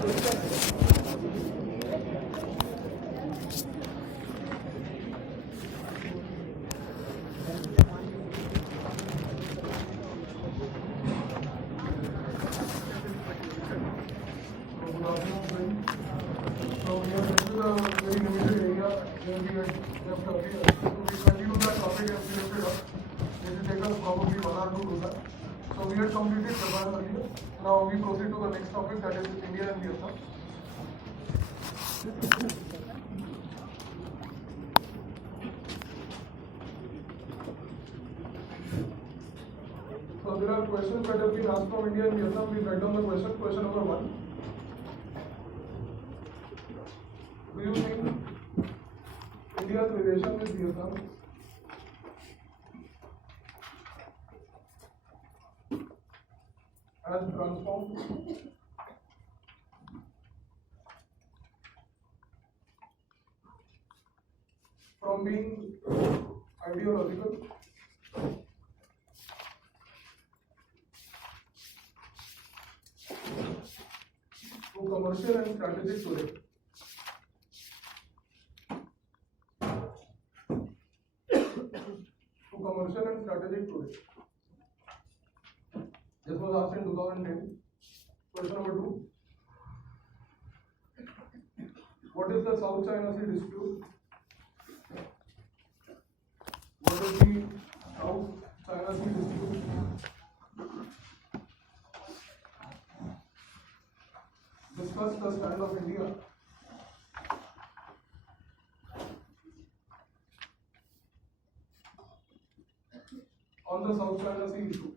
So we had completed Japan earlier. Now we proceed to the next topic, that is India and Vietnam. So there are questions that have been asked from India and Vietnam. Please write down the question. Question number 1. Do you think India's relation with Vietnam has transformed from being ideological to commercial and strategic today? Commercial and strategic today. This was asked in 2010. Question number 2. What is the South China Sea dispute? What is the South China Sea dispute? Discuss the stand of India. On the South China Sea issue.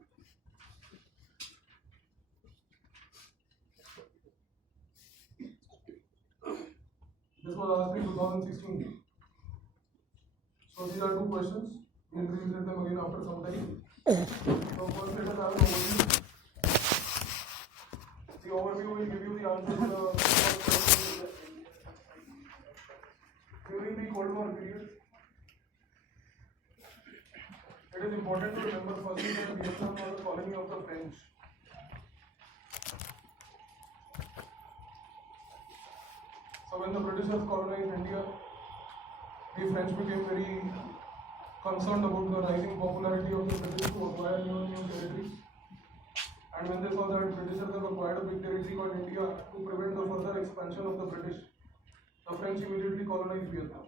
This was asked in 2016. So these are 2 questions. We will revisit them again after some time. So first let us have an overview. The overview will give you the answer to the first question. During the Cold War period, it is important to remember firstly that Vietnam was a colony of the French. So when the Britishers colonized India, the French became very concerned about the rising popularity of the British to acquire new territories. And when they saw that Britishers have acquired a big territory called India, to prevent the further expansion of the British, the French immediately colonized Vietnam.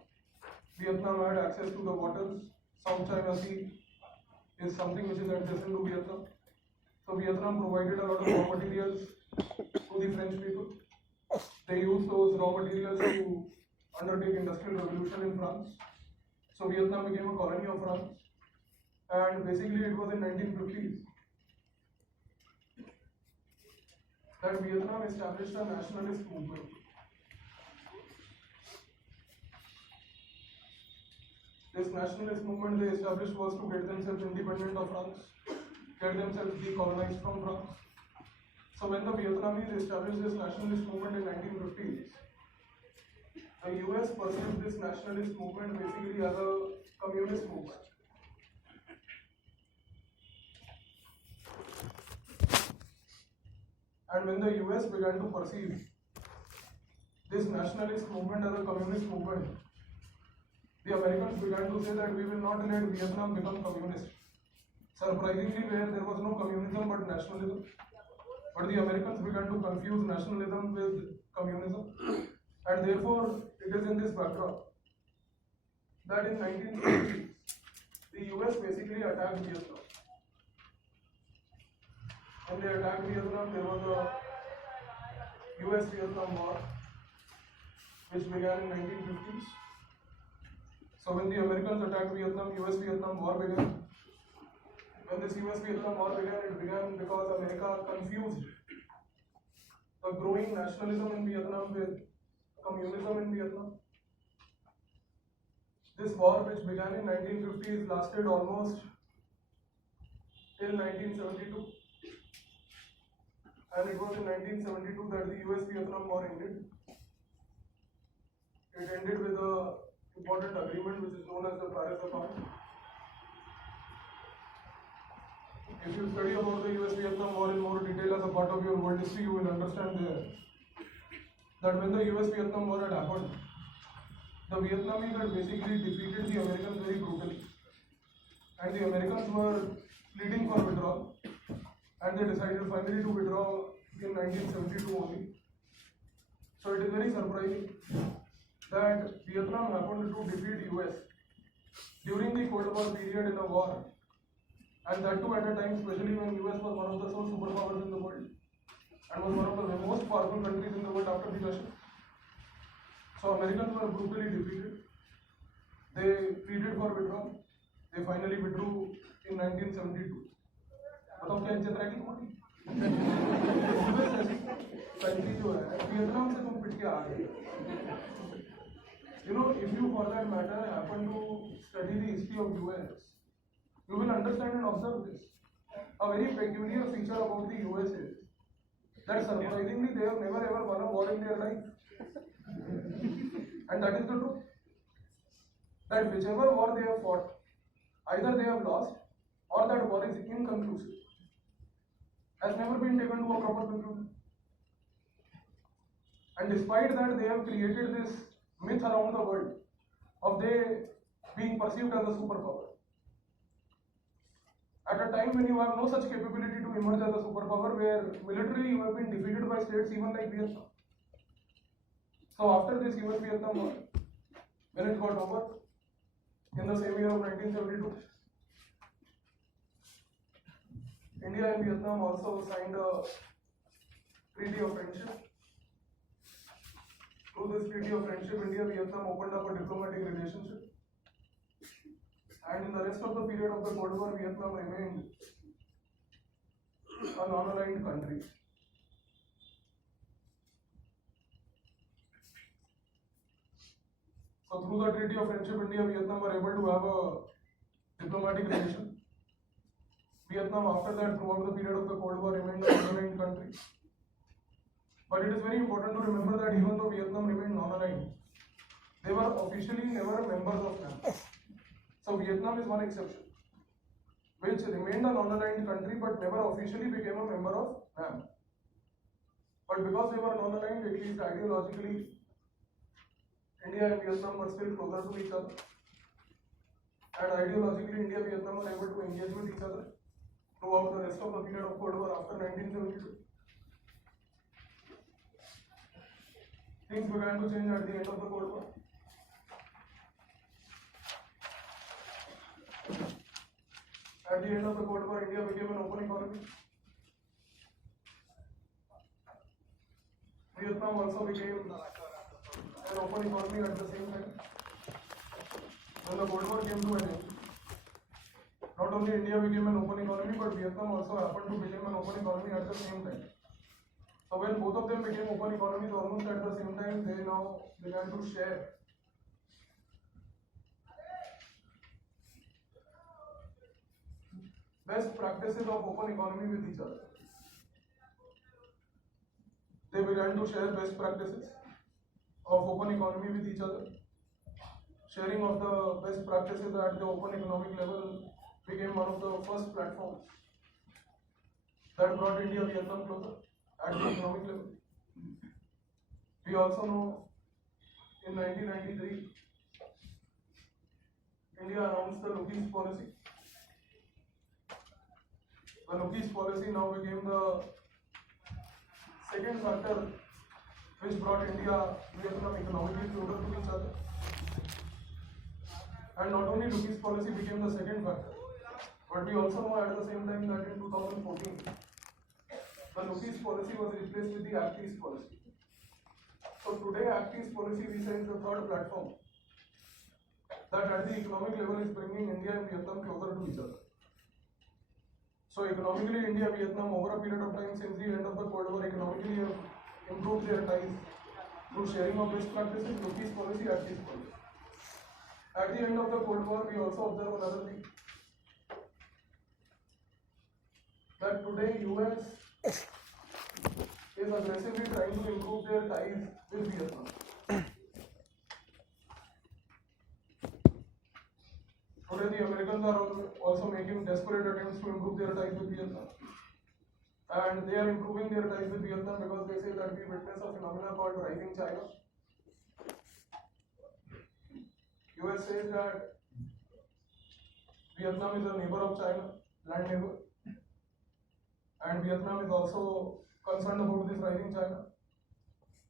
Vietnam had access to the waters. South China Sea is something which is adjacent to Vietnam. So Vietnam provided a lot of raw materials to the French people. They used those raw materials to undertake industrial revolution in France. So Vietnam became a colony of France. And basically it was in 1950s that Vietnam established a nationalist movement. This nationalist movement they established was to get themselves independent of France, get themselves decolonized from France. So when the Vietnamese established this nationalist movement in 1950s, the US perceived this nationalist movement basically as a communist movement. And when the US began to perceive this nationalist movement as a communist movement, the Americans began to say that we will not let Vietnam become communist. Surprisingly, where there was no communism but nationalism. But the Americans began to confuse nationalism with communism. And therefore, it is in this backdrop that in 1960s, the US basically attacked Vietnam. When they attacked Vietnam, there was a US-Vietnam War, which began in 1950s. So when the Americans attacked Vietnam, US-Vietnam War began. When this US-Vietnam War began, it began because America confused the growing nationalism in Vietnam with communism in Vietnam. This war, which began in 1950s, lasted almost till 1972. And it was in 1972 that the US-Vietnam War ended. It ended with an important agreement which is known as the Paris Accord. If you study about the US-Vietnam War in more detail as a part of your world history, you will understand that when the US-Vietnam War had happened, the Vietnamese had basically defeated the Americans very brutally, and the Americans were pleading for withdrawal, and they decided finally to withdraw in 1972 only. So it is very surprising that Vietnam happened to defeat US during the Cold War period in a war, and that too at a time especially when US was one of the sole superpowers in the world and was one of the most powerful countries in the world after the Russians. So Americans were brutally defeated. They pleaded for withdrawal. They finally withdrew in 1972. बताओ क्या इज्जत रहेगी तुम्हारी? Country जो है Vietnam से तुम पिट के आ गए. You know, if you for that matter happen to study the history of US, you will understand and observe this. A very peculiar feature about the US is that surprisingly they have never ever won a war in their life. And that is the truth. That whichever war they have fought, either they have lost or that war is inconclusive, has never been taken to a proper conclusion. And despite that, they have created this myth around the world of they being perceived as a superpower. At a time when you have no such capability to emerge as a superpower, where militarily you have been defeated by states even like Vietnam. So after this US-Vietnam War, when it got over, in the same year of 1972, India and Vietnam also signed a treaty of friendship. Through this treaty of friendship, India and Vietnam opened up a diplomatic relationship. And in the rest of the period of the Cold War, Vietnam remained a non-aligned country. So through the treaty of friendship, India and Vietnam were able to have a diplomatic relation. Vietnam, after that, throughout the period of the Cold War, remained a non-aligned country. But it is very important to remember that even though Vietnam remained non-aligned, they were officially never members of NAM. So Vietnam is one exception, which remained a non-aligned country but never officially became a member of NAM. But because they were non-aligned, at least ideologically, India and Vietnam were still closer to each other. And ideologically, India and Vietnam were able to engage with each other throughout the rest of the period of Cold War after 1972. Things began to change at the end of the Cold War. At the end of the Cold War, India became an open economy. Vietnam also became an open economy at the same time. When the Cold War came to an end, not only India became an open economy, but Vietnam also happened to become an open economy at the same time. So when both of them became open economies almost at the same time, they now began to share best practices of open economy with each other. They began to share best practices of open economy with each other. Sharing of the best practices at the open economic level became one of the first platforms that brought India and Vietnam closer at the economic level. We also know in 1993, India announced the Nookies policy. The Nookies policy now became the second factor which brought India and Vietnam economically closer to each other. And not only Nookies policy became the second factor, but we also know at the same time that in 2014, the Nookies policy was replaced with the Act East policy. So today, Act East policy we say is the third platform that at the economic level is bringing India and Vietnam closer to each other. So economically, India and Vietnam over a period of time since the end of the Cold War economically have improved their ties through sharing of best practices, Nookies policy, Act East policy. At the end of the Cold War, we also observe another thing, that today US is aggressively trying to improve their ties with Vietnam. Today the Americans are also making desperate attempts to improve their ties with Vietnam. and they are improving their ties with Vietnam because they say that we witness a phenomena called rising China. US says that Vietnam is a neighbor of China, land neighbor, and Vietnam is also concerned about this rising China.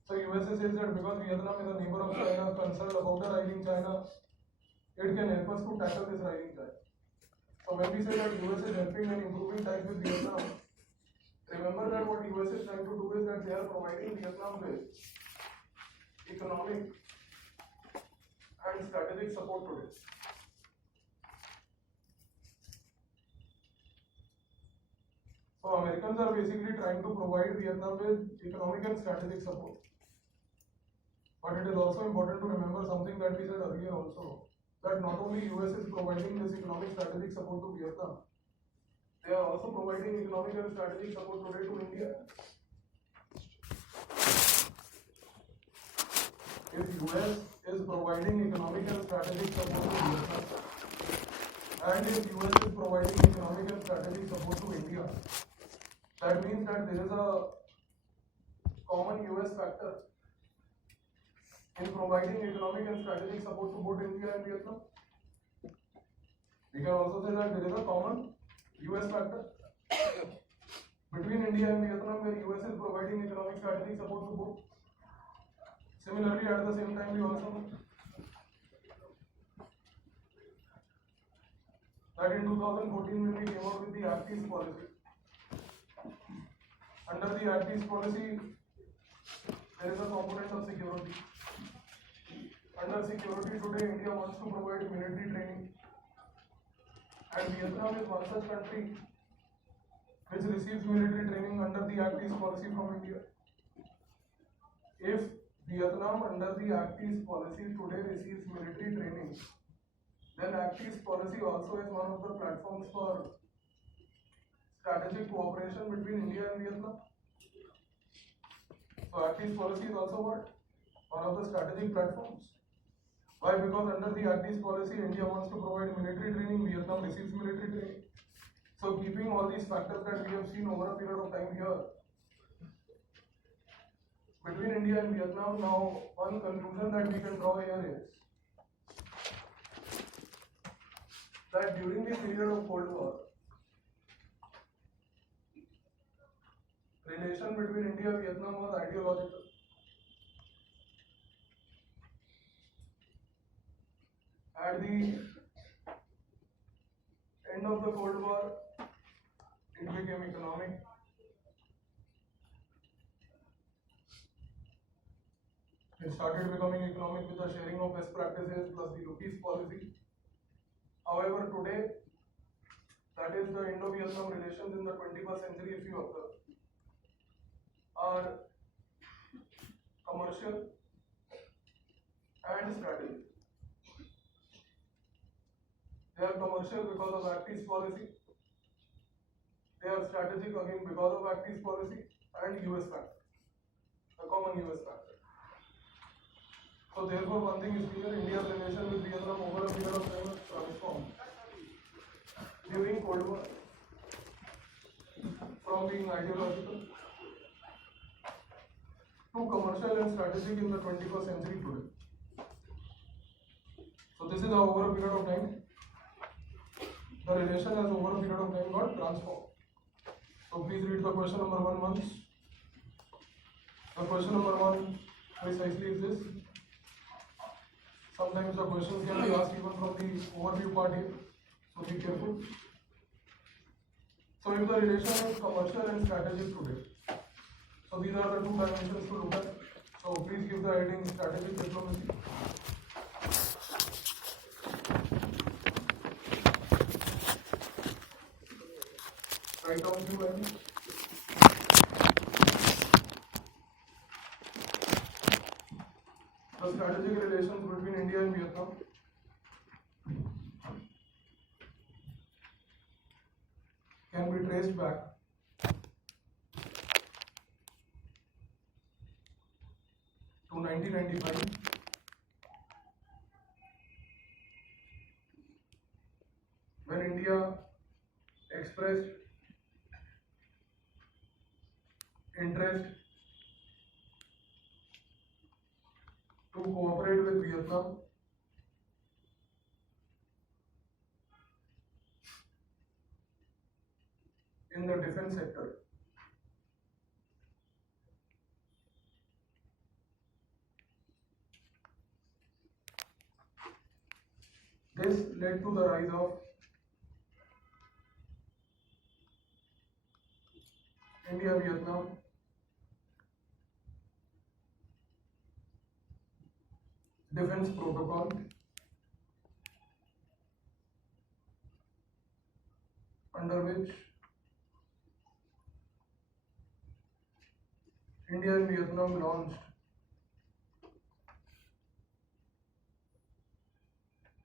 So USA says that because Vietnam is a neighbor of China, concerned about the rising China, it can help us to tackle this rising China. So when we say that US is helping in improving ties with Vietnam, remember that what US is trying to do is that they are providing Vietnam with economic and strategic support today. So Americans are basically trying to provide Vietnam with economic and strategic support. But it is also important to remember something that we said earlier also, that not only US is providing this economic strategic support to Vietnam, they are also providing economic and strategic support today to India. If US is providing economic and strategic support to Vietnam, and if US is providing economic and strategic support to India, that means that there is a common US factor in providing economic and strategic support to both India and Vietnam. We can also say that there is a common US factor between India and Vietnam where US is providing economic strategic support to both. Similarly, at the same time, we also know that in 2014 when we came out with the Act East policy, under the Act East policy, there is a component of security. Under security today, India wants to provide military training, and Vietnam is one such country which receives military training under the Act East policy from India. If Vietnam under the Act East policy today receives military training, then Act East policy also is one of the platforms for strategic cooperation between India and Vietnam. So Act East policy is also what? One of the strategic platforms. Why? Because under the Act East policy, India wants to provide military training, Vietnam receives military training. So keeping all these factors that we have seen over a period of time here, between India and Vietnam, now one conclusion that we can draw here is that during the period of Cold War, relation between India and Vietnam was ideological. At the end of the Cold War, it became economic. It started becoming economic with the sharing of best practices plus the rupees policy. However, today, that is the Indo-Vietnam relations in the 21st century, if you observe, are commercial and strategic. They are commercial because of Act East policy. They are strategic again because of Act East policy and US factor, the common US factor. So therefore, one thing is clear: India's relation with Vietnam over a period of time has transformed during Cold War from being ideological to commercial and strategic in the 21st century today. So this is how over a period of time the relation has over a period of time got transformed. So please read the question number 1 once. The question number 1 precisely is this. Sometimes the questions can be asked even from the overview part here, so be careful. So if the relation is commercial and strategic today, so these are the two dimensions to look at. So please give the heading strategic diplomacy. Write down few lines. The strategic relations between India and Vietnam can be traced back to 1995, when India expressed to cooperate with Vietnam in the defense sector. This led to the rise of India-Vietnam Defense Protocol, under which India and Vietnam launched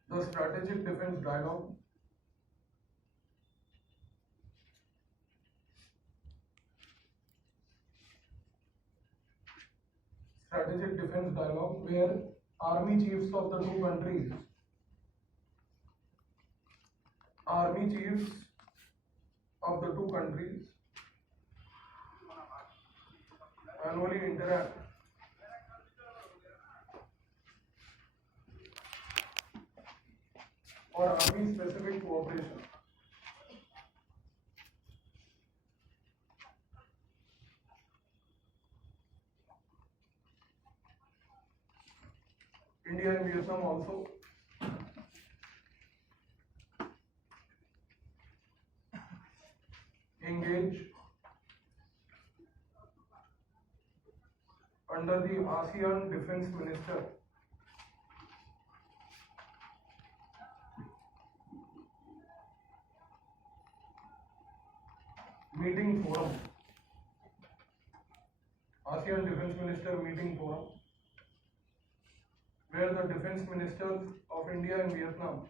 the Strategic Defense Dialogue, where army chiefs of the two countries, annually interact for army specific cooperation. India and Vietnam also engage under the ASEAN Defense Minister meeting forum, ASEAN Defense Minister meeting forum, where the defense ministers of India and Vietnam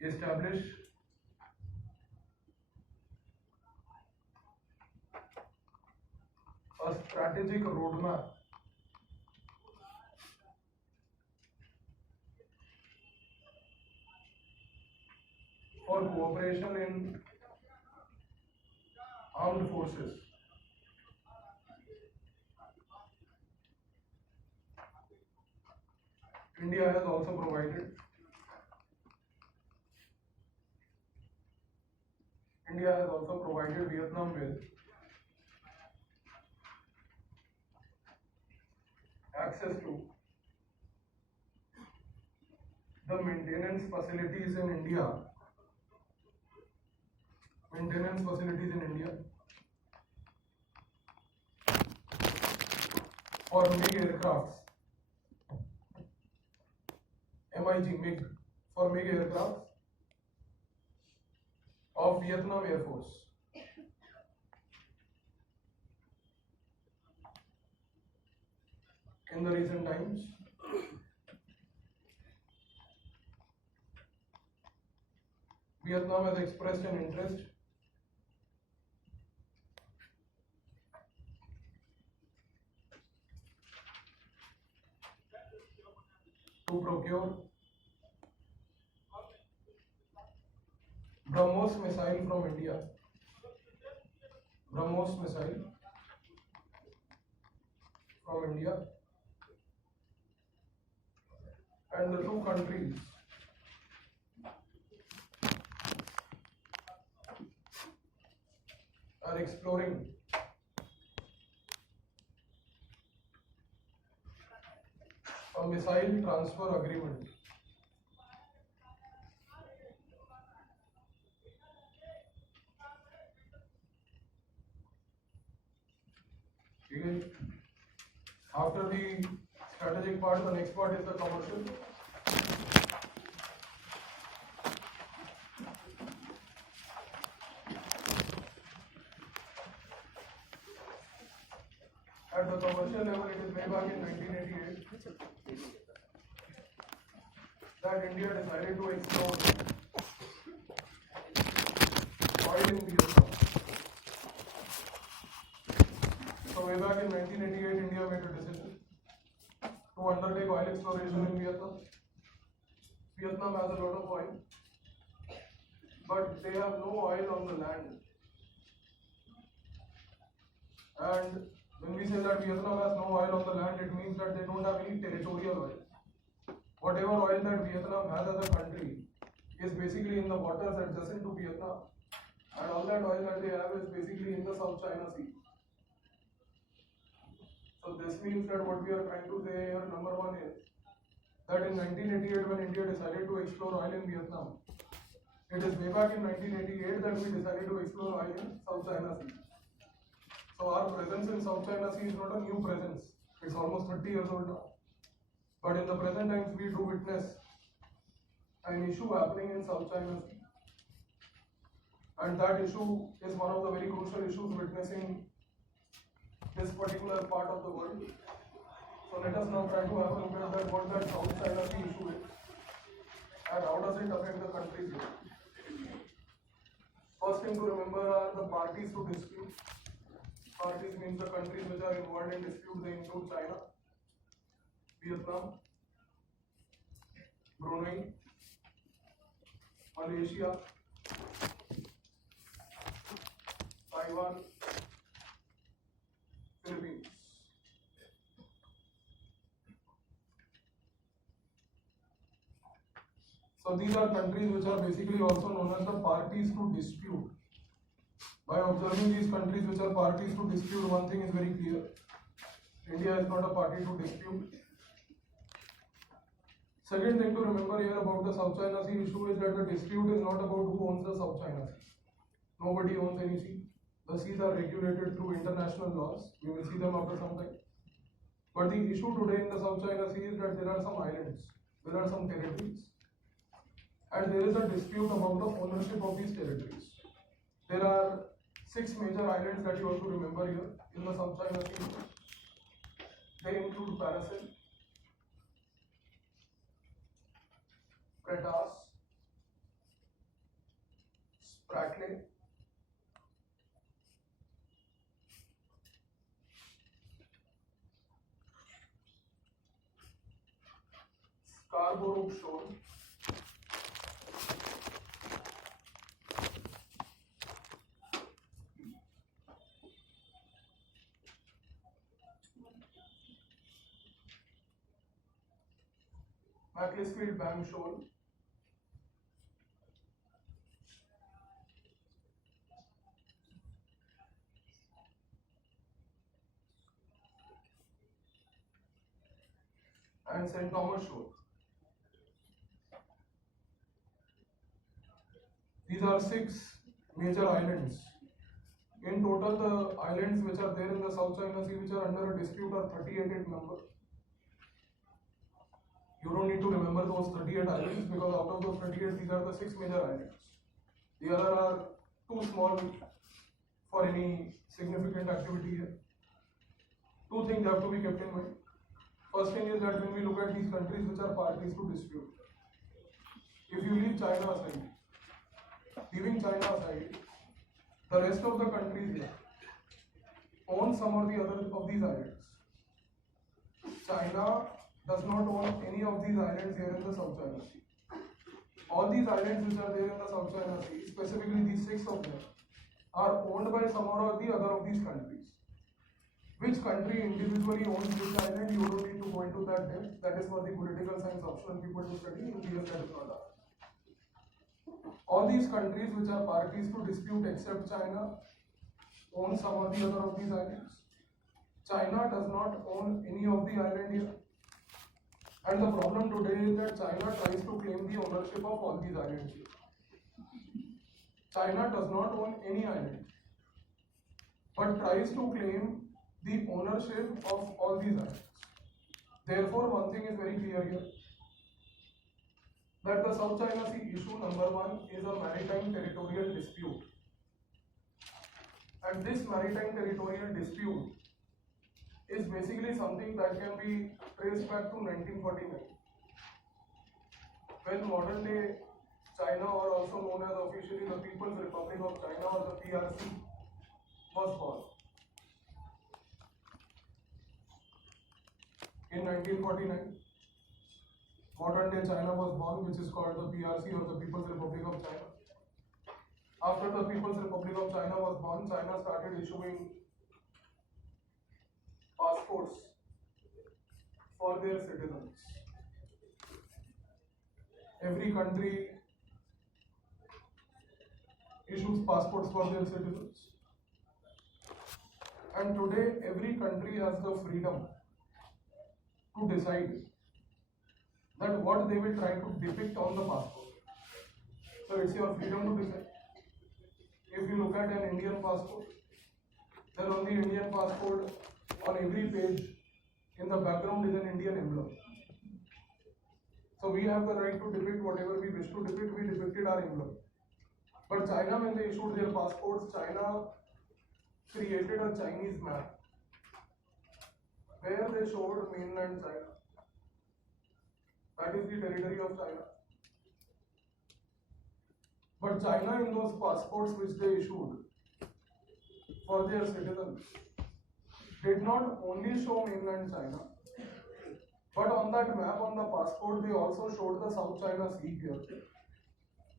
establish a strategic roadmap for cooperation in armed forces. India has also provided Vietnam with access to the maintenance facilities in India for MiG aircrafts, MiG for MiG aircrafts of Vietnam Air Force. In the recent times, Vietnam has expressed an interest to procure BrahMos missile from India. And the two countries are exploring a missile transfer agreement. After the strategic part, the next part is the commercial. At the commercial level, it is way back in 1988 that India decided to explore oil in Vietnam. So way back in 1988, India made a decision to undertake oil exploration in Vietnam. Vietnam has a lot of oil, but they have no oil on the land. And when we say that Vietnam has no oil on the land, it means that they don't have any territorial oil. Whatever oil that Vietnam has as a country is basically in the waters adjacent to Vietnam. And all that oil that they have is basically in the South China Sea. So this means that what we are trying to say here, number one is that in 1988 when India decided to explore oil in Vietnam, it is way back in 1988 that we decided to explore oil in South China Sea. So our presence in South China Sea is not a new presence. It's almost 30 years old now. But in the present times, we do witness an issue happening in South China Sea. And that issue is one of the very crucial issues witnessing this particular part of the world. So let us now try to have a look at that, what that South China Sea issue is and how does it affect the countries here. First thing to remember are the parties to dispute. Parties means the countries which are involved in dispute. They include China, Vietnam, Brunei, Malaysia, Taiwan, Philippines. So these are countries which are basically also known as the parties to dispute. By observing these countries which are parties to dispute, one thing is very clear. India is not a party to dispute. Second thing to remember here about the South China Sea issue is that the dispute is not about who owns the South China Sea. Nobody owns any sea. The seas are regulated through international laws. We will see them after some time. But the issue today in the South China Sea is that there are some islands, there are some territories, and there is a dispute about the ownership of these territories. There are 6 major islands that you have to remember here in the South China Sea. They include Paracel, Pratas, Spratly, Scarborough Shoal, Macclesfield Bank Shoal, and St. Thomas Shoal. These are 6 major islands. In total, the islands which are there in the South China Sea which are under a dispute are 38 in number. You don't need to remember those 38 islands because out of those 38, these are the 6 major islands. The other are too small for any significant activity here. 2 things have to be kept in mind. First thing is that when we look at these countries which are parties to dispute, if you leave China aside, the rest of the countries here own some or the other of these islands. China does not own any of these islands here in the South China Sea. All these islands which are there in the South China Sea, specifically these 6 of them, are owned by some or the other of these countries. Which country individually owns which island, you don't need to go into that depth. That is for the political science optional people to study. In here, that is not done. All these countries which are parties to dispute except China own some or the other of these islands. China does not own any of the island here. And the problem today is that China tries to claim the ownership of all these islands here. China does not own any island, but tries to claim the ownership of all these islands. Therefore, one thing is very clear here, that the South China Sea issue number 1 is a maritime territorial dispute. And this maritime territorial dispute is basically something that can be traced back to 1949, when modern day China, or also known as officially the People's Republic of China, or the PRC, was born. In 1949, modern day China was born, which is called the PRC, or the People's Republic of China. After the People's Republic of China was born, China started issuing passports for their citizens. Every country issues passports for their citizens. And today, every country has the freedom to decide that what they will try to depict on the passport. So it's your freedom to decide. If you look at an Indian passport, then on the Indian passport, on every page, in the background is an Indian emblem. So we have the right to depict whatever we wish to depict. We depicted our emblem. But China, when they issued their passports, China created a Chinese map where they showed mainland China. That is the territory of China. But China, in those passports which they issued for their citizens, did not only show mainland China, but on that map on the passport they also showed the South China Sea here.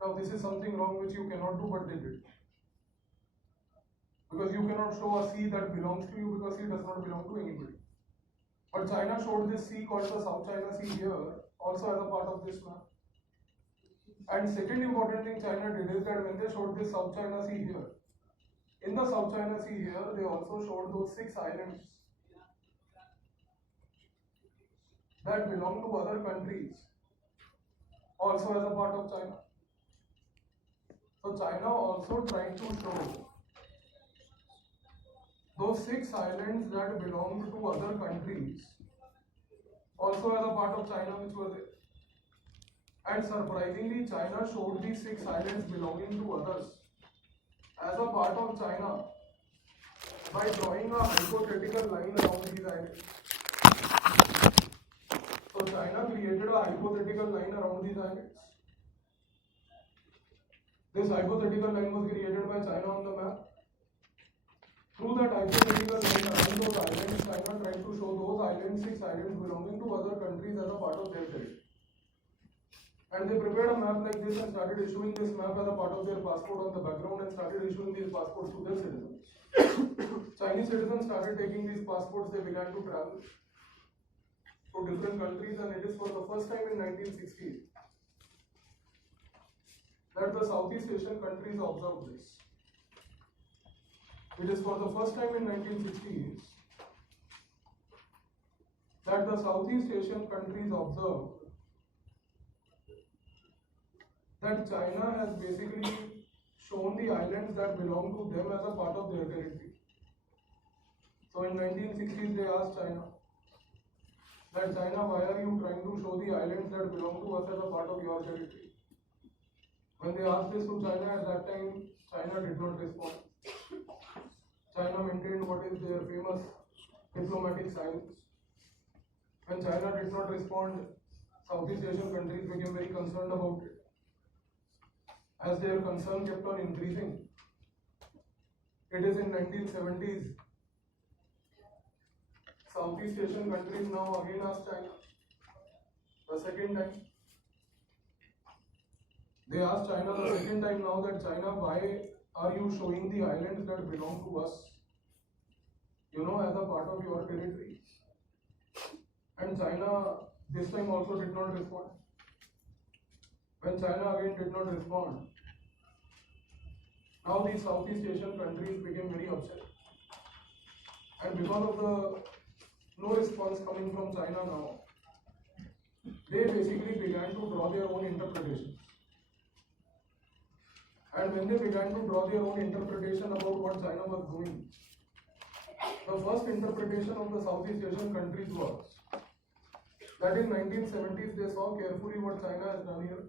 Now this is something wrong which you cannot do, but they did. Because you cannot show a sea that belongs to you because sea does not belong to anybody. But China showed this sea called the South China Sea here also as a part of this map. And second important thing China did is that when they showed this South China Sea here, in the South China Sea here, they also showed those 6 islands that belong to other countries also as a part of China. So China also tried to show those 6 islands that belong to other countries also as a part of China which were there. And surprisingly, China showed these 6 islands belonging to others as a part of China by drawing a hypothetical line around these islands. So China created a hypothetical line around these islands. This hypothetical line was created by China on the map. Through that hypothetical line around those islands, China tried to show those islands, 6 islands belonging to other countries as a part of their territory. And they prepared a map like this and started issuing this map as a part of their passport on the background and started issuing these passports to their citizens. Chinese citizens started taking these passports, they began to travel to different countries, and it is for the first time in 1960 that the Southeast Asian countries observed this. It is for the first time in 1960s that the Southeast Asian countries observed that China has basically shown the islands that belong to them as a part of their territory. So in 1960s they asked China that China, why are you trying to show the islands that belong to us as a part of your territory? When they asked this to China, at that time China did not respond. China maintained what is their famous diplomatic silence. When China did not respond, Southeast Asian countries became very concerned about it. As their concern kept on increasing, it is in 1970s, Southeast Asian countries now again asked China, the second time. They asked China the second time now that China, why are you showing the islands that belong to us, as a part of your territory? And China this time also did not respond. When China again did not respond, now these Southeast Asian countries became very upset. And because of the no response coming from China now, they basically began to draw their own interpretations. And when they began to draw their own interpretation about what China was doing, the first interpretation of the Southeast Asian countries was that in 1970s they saw carefully what China has done here.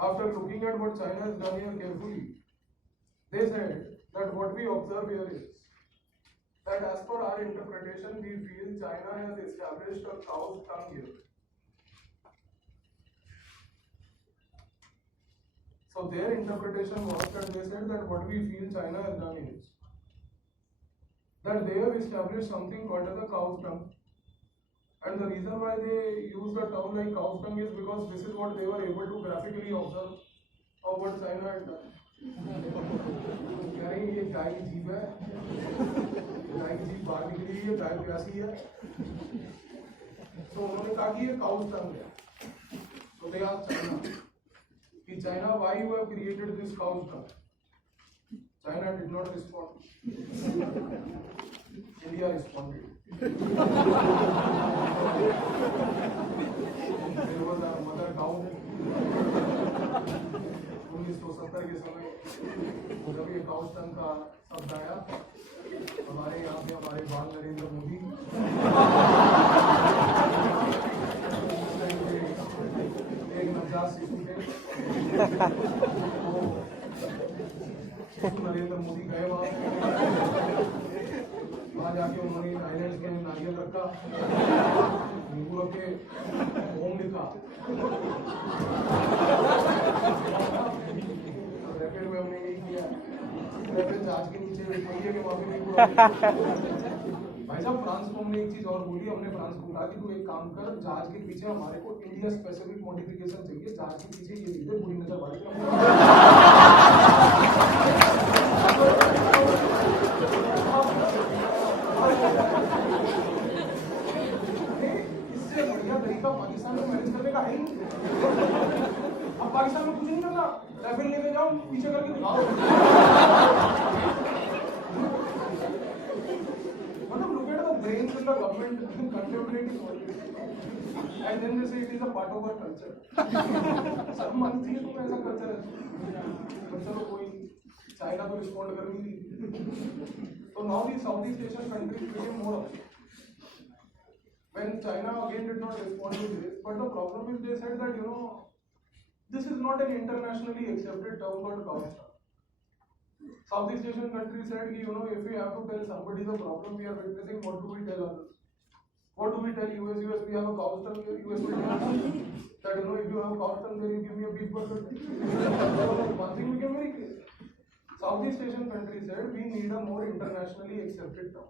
After looking at what China has done here carefully, they said that what we observe here is that as per our interpretation, we feel China has established a cow's tongue here. So their interpretation was that they said that what we feel China has done is that they have established something called as a cow's tongue. And the reason why they use the term like cow's tongue is because this is what they were able to graphically observe of what China had done. ये गाय की जीभ है, गाय की जीभ बाहर निकली हुई है, गाय प्यासी है, तो उन्होंने कहा कि ये काउज टंग है। So they asked China, कि China, why you have created this cow's tongue? China did not respond. India responded. There was a mother cow. 1970 के समय जब ये काउज टंग का शब्द आया, हमारे यहाँ पे हमारे बाल नरेंद्र मोदी एक नवजात शिशु थे, नरेंद्र मोदी गए वहाँ जाके उन्होंने आइलैंड्स में नारियल रखा, नींबू रखे, ओम लिखा, रैकेट में हमने यही किया, रैकेट जहाज के नीचे बैठिए के वहाँ पे नींबू भाई साहब। फ्रांस को हमने एक चीज और बोली, हमने फ्रांस को कहा कि तू एक काम कर, जहाज के पीछे हमारे को इंडिया स्पेसिफिक मॉडिफिकेशन चाहिए, जहाज के पीछे ये लिख दे पूरी नजर वाली। इससे बढ़िया तरीका पाकिस्तान को मैनेज करने का है ही। अब पाकिस्तान में कुछ नहीं करना, राइफल लेके जाओ, पीछे करके दिखाओ। Brains in the government contemplating politics, and then they say it is a part of our culture. सब मानती है तो ऐसा कल्चर है, पर चलो कोई चाइना तो रिस्पॉन्ड कर नहीं रही। So now the Southeast Asian countries became more upset when China again did not respond to this. But the problem is they said that this is not an internationally accepted term called cow tongue. Southeast Asian countries said, if we have to tell somebody the problem we are witnessing, what do we tell others? What do we tell US? We have a cow's tongue here. US will tell us that if you have a cow's tongue there, you give me a beef burger. One thing became very clear. Southeast Asian countries said we need a more internationally accepted term.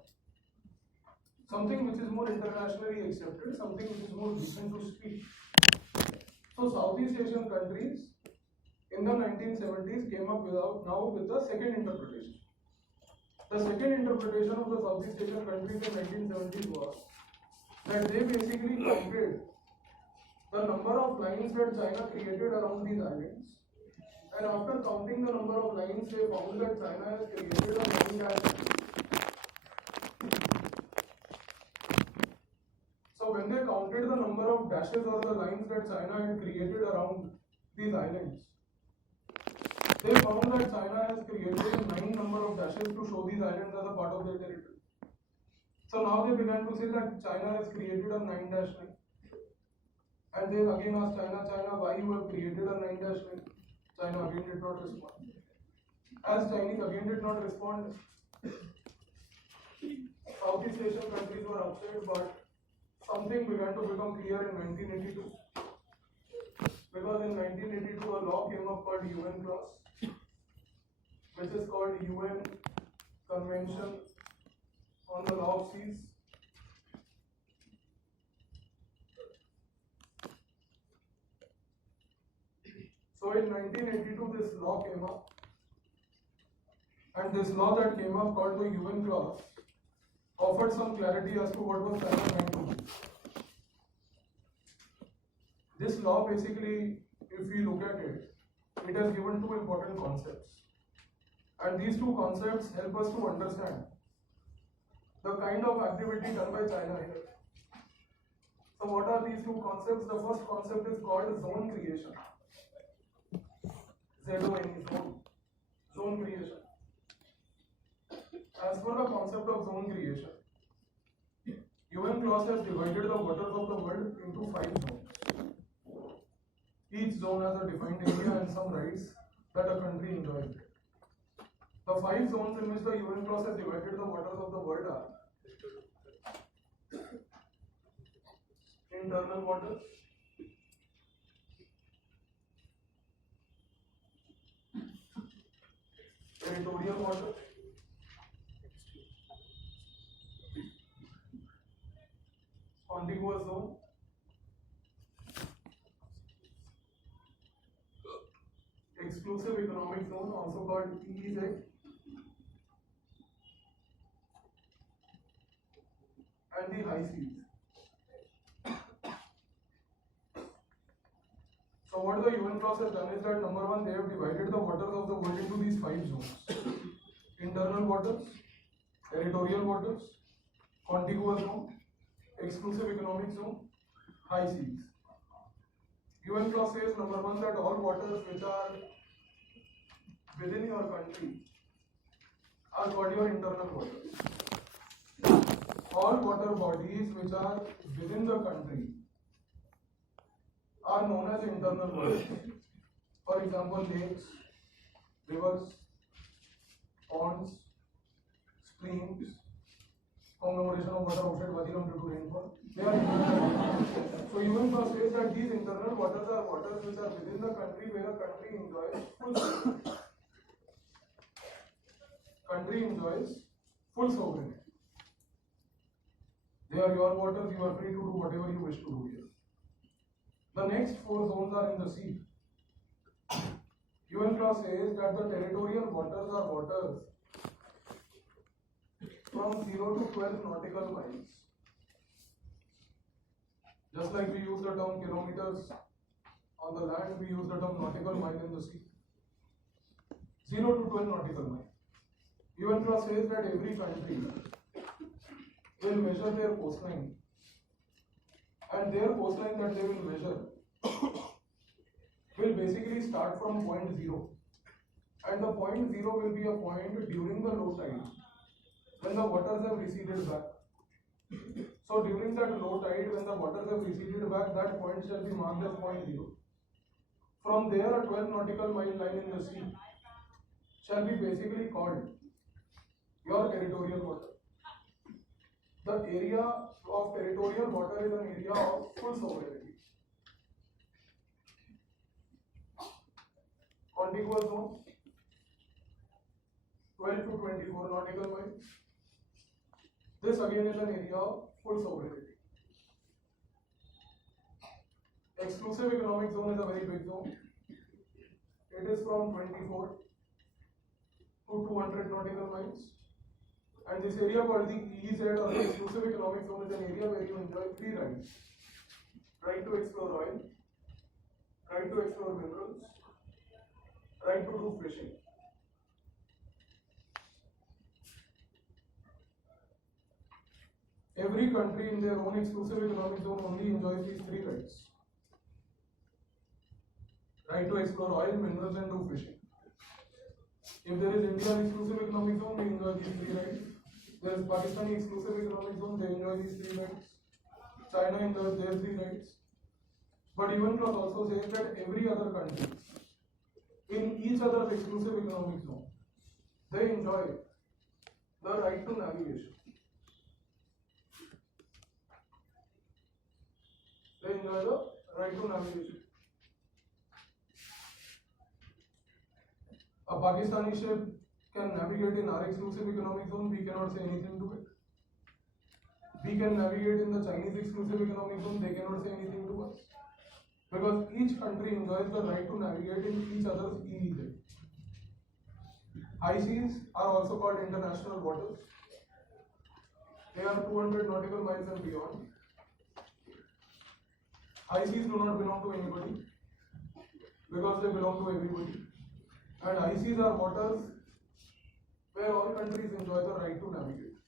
Something which is more internationally accepted, something which is more decent to speak. So Southeast Asian countries in the 1970s came up with the second interpretation. The second interpretation of the Southeast Asian countries in 1970s was that they basically counted the number of lines that China created around these islands, and after counting the number of lines, they found that China has created a 9-dash. So when they counted the number of dashes or the lines that China had created around these islands, they found that China has created a 9 number of dashes to show these islands as a part of their territory. So now they began to say that China has created a 9-dash line. And they again asked China, why you have created a 9-dash line? China again did not respond. As Chinese again did not respond, Southeast Asian countries were upset, but something began to become clear in 1982. Because in 1982 a law came up called UN Clause, which is called UN Convention on the Law of Seas. So in 1982 this law came up, and this law that came up called the UN Clause offered some clarity as to what was China trying to do. This law basically, if we look at it, it has given two important concepts. And these two concepts help us to understand the kind of activity done by China here. So what are these two concepts? The first concept is called zone creation. Zone creation. As per the concept of zone creation, UN Clause has divided the waters of the world into 5 zones. Each zone has a defined area and some rights that a country enjoys. The 5 zones in which the UN Clause has divided the waters of the world are internal waters, territorial waters, contiguous zone, exclusive economic zone, also called EEZ, and the high seas. So what the UN clause has done is that number one, they have divided the waters of the world into these 5 zones: internal waters, territorial waters, contiguous zone, exclusive economic zone, high seas. UN clause says number one that all waters which are within your country are called your internal waters. All water bodies which are within the country are known as internal waters. For example, lakes, rivers, ponds, streams, conglomeration of water outside Vadiram due to rainfall. They are internal waters. So UN clause says that these internal waters are waters which are within the country where a country enjoys full sovereignty. They are your waters, you are free to do whatever you wish to do here. The next 4 zones are in the sea. UN clause says that the territorial waters are waters from 0 to 12 nautical miles. Just like we use the term kilometers on the land, we use the term nautical mile in the sea. 0 to 12 nautical miles. UN clause says that every country will measure their coastline, and their coastline that they will measure will basically start from point 0, and the point 0 will be a point during the low tide when the waters have receded back. So during that low tide, when the waters have receded back, that point shall be marked as point 0. From there, a 12 nautical mile line in the sea shall be basically called your territorial water. The area of territorial water is an area of full sovereignty. Contiguous zone, 12 to 24 nautical miles. This again is an area of full sovereignty. Exclusive economic zone is a very big zone. It is from 24 to 200 nautical miles. And this area called the EEZ or the exclusive economic zone is an area where you enjoy 3 rights: right to explore oil, right to explore minerals, right to do fishing. Every country in their own exclusive economic zone only enjoys these 3 rights: right to explore oil, minerals, and do fishing. If there is Indian exclusive economic zone, they enjoy these 3 rights. There is Pakistani exclusive economic zone, they enjoy these 3 rights. China enjoys their 3 rights. But UN clause also says that every other country in each other's exclusive economic zone, they enjoy the right to navigation. They enjoy the right to navigation. A Pakistani ship can navigate in our exclusive economic zone, we cannot say anything to it. We can navigate in the Chinese exclusive economic zone, they cannot say anything to us. Because each country enjoys the right to navigate in each other's EEZ. High seas are also called international waters. They are 200 nautical miles and beyond. High seas do not belong to anybody because they belong to everybody. And high seas are waters where all countries enjoy the right to navigate.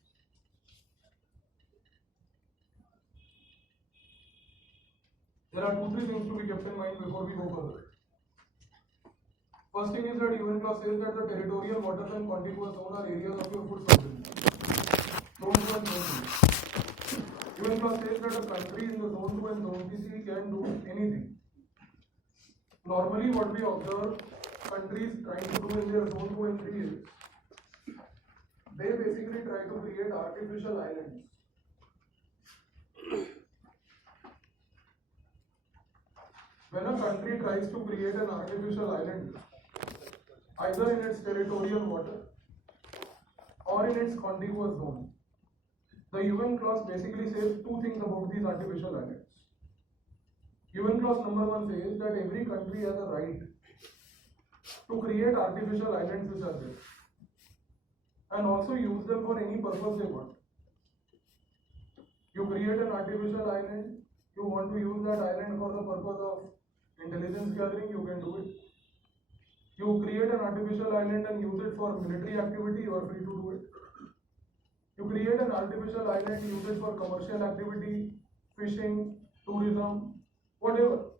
There are 2-3 things to be kept in mind before we go further. First thing is that UN clause says that the territorial waters and contiguous zone are areas of your full sovereignty. Zone 2 and Zone 3. UN clause says that a country in the Zone 2 and Zone 3 can do anything. Normally what we observe countries trying to do in their Zone 2 and 3 is they basically try to create artificial islands. When a country tries to create an artificial island, either in its territorial water or in its contiguous zone, the UN clause basically says 2 things about these artificial islands. UN clause number 1 says that every country has a right to create artificial islands which are there and also use them for any purpose they want. You create an artificial island, you want to use that island for the purpose of intelligence gathering, you can do it. You create an artificial island and use it for military activity, you are free to do it. You create an artificial island, use it for commercial activity, fishing, tourism, whatever.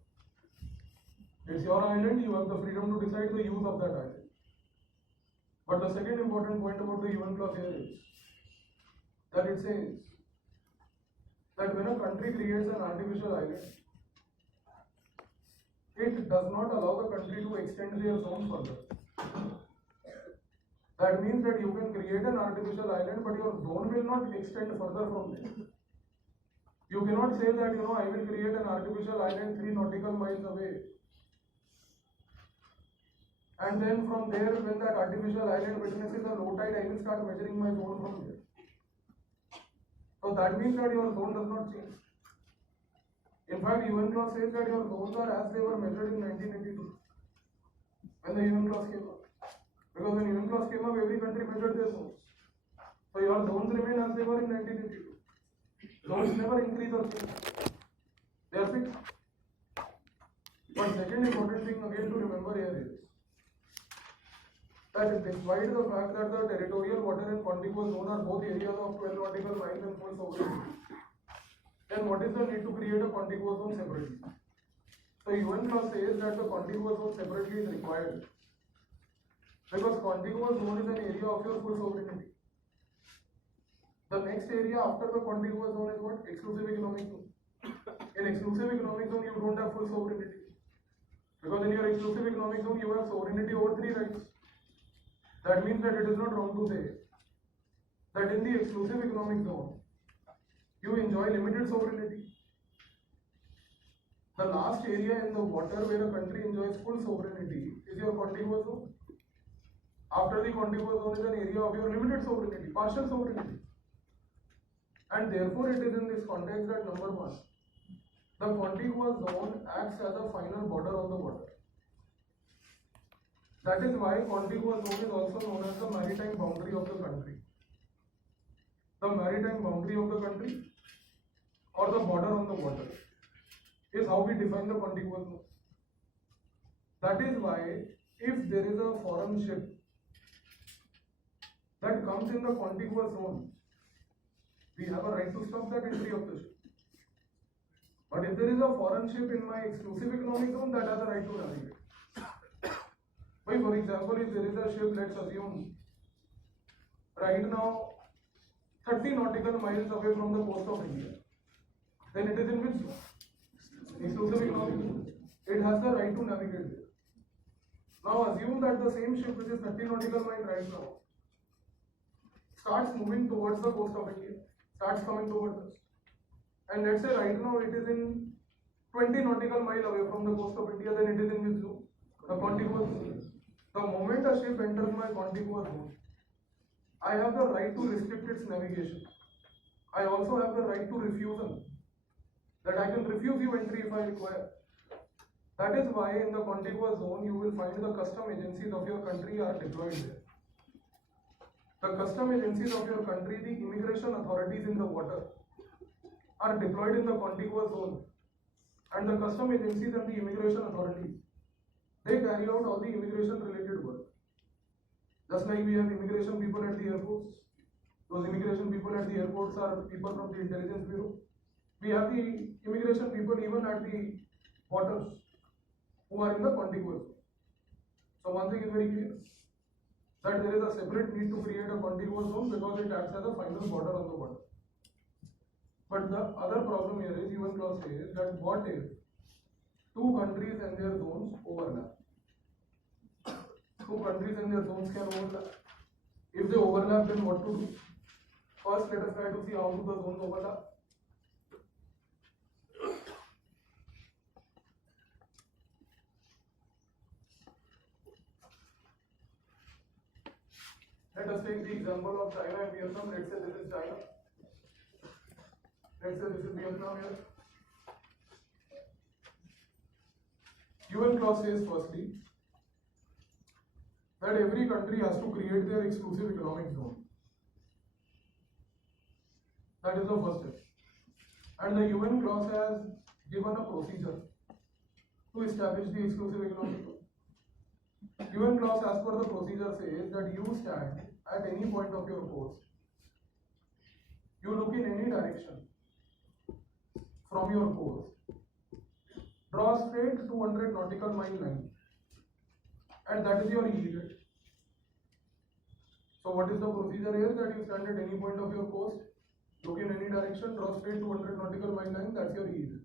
It's your island, you have the freedom to decide the use of that island. But the second important point about the UN clause here is that it says that when a country creates an artificial island, it does not allow the country to extend their zone further. That means that you can create an artificial island, but your zone will not extend further from there. You cannot say that, I will create an artificial island 3 nautical miles away. And then from there, when that artificial island witnesses a low tide, I will start measuring my zone from there. So that means that your zone does not change. In fact, UN clause says that your zones are as they were measured in 1982, when the UN clause came up. Because when UN clause came up, every country measured their zones. So your zones remain as they were in 1982. Zones never increase or change. They are fixed. But second important thing again to remember here is that despite the fact that the territorial water and contiguous zone are both areas of 12 nautical miles and full sovereignty, then what is the need to create a contiguous zone separately? So UN clause says that the contiguous zone separately is required because contiguous zone is an area of your full sovereignty. The next area after the contiguous zone is what? Exclusive economic zone. In exclusive economic zone, you don't have full sovereignty because in your exclusive economic zone, you have sovereignty over 3 rights. That means that it is not wrong to say that in the exclusive economic zone, you enjoy limited sovereignty. The last area in the water where a country enjoys full sovereignty is your contiguous zone. After the contiguous zone is an area of your limited sovereignty, partial sovereignty. And therefore it is in this context that number one, the contiguous zone acts as a final border on the water. That is why contiguous zone is also known as the maritime boundary of the country. The maritime boundary of the country or the border on the water is how we define the contiguous zone. That is why if there is a foreign ship that comes in the contiguous zone, we have a right to stop that entry of the ship. But if there is a foreign ship in my exclusive economic zone, that has a right to navigate. Why, for example, if there is a ship, let's assume, right now 30 nautical miles away from the coast of India, then it is in which zone? Exclusive economic zone. It has the right to navigate there. Now assume that the same ship which is 30 nautical miles right now starts moving towards the coast of India, starts coming towards us. And let's say right now it is in 20 nautical miles away from the coast of India, then it is in which zone? The contiguous zone. The moment a ship enters my contiguous zone, I have the right to restrict its navigation. I also have the right to refusal, that I can refuse you entry if I require. That is why in the contiguous zone you will find the custom agencies of your country are deployed there. The custom agencies of your country, the immigration authorities in the water, are deployed in the contiguous zone. And the custom agencies and the immigration authorities, they carry out all the immigration related work. Just like we have immigration people at the airports, those immigration people at the airports are people from the intelligence bureau. We have the immigration people even at the borders who are in the contiguous zone. So one thing is very clear, that there is a separate need to create a contiguous zone because it acts as a final border on the water. But the other problem here is UN clause says that what if two countries and their zones overlap? Two countries and their zones can overlap. If they overlap, then what to do? First, let us try to see how do the zones overlap. Let us take the example of China and Vietnam. Let's say this is China. Let's say this is Vietnam here. UN clause says firstly that every country has to create their exclusive economic zone. That is the first step. and the UN clause has given a procedure to establish the exclusive economic zone. UN clause as per the procedure says that you stand at any point of your coast. You look in any direction from your coast. Draw a straight 200 nautical mile line, and that is your yield. So what is the procedure here? That you stand at any point of your coast, look in any direction, draw straight 200 nautical mile line, that's your yield.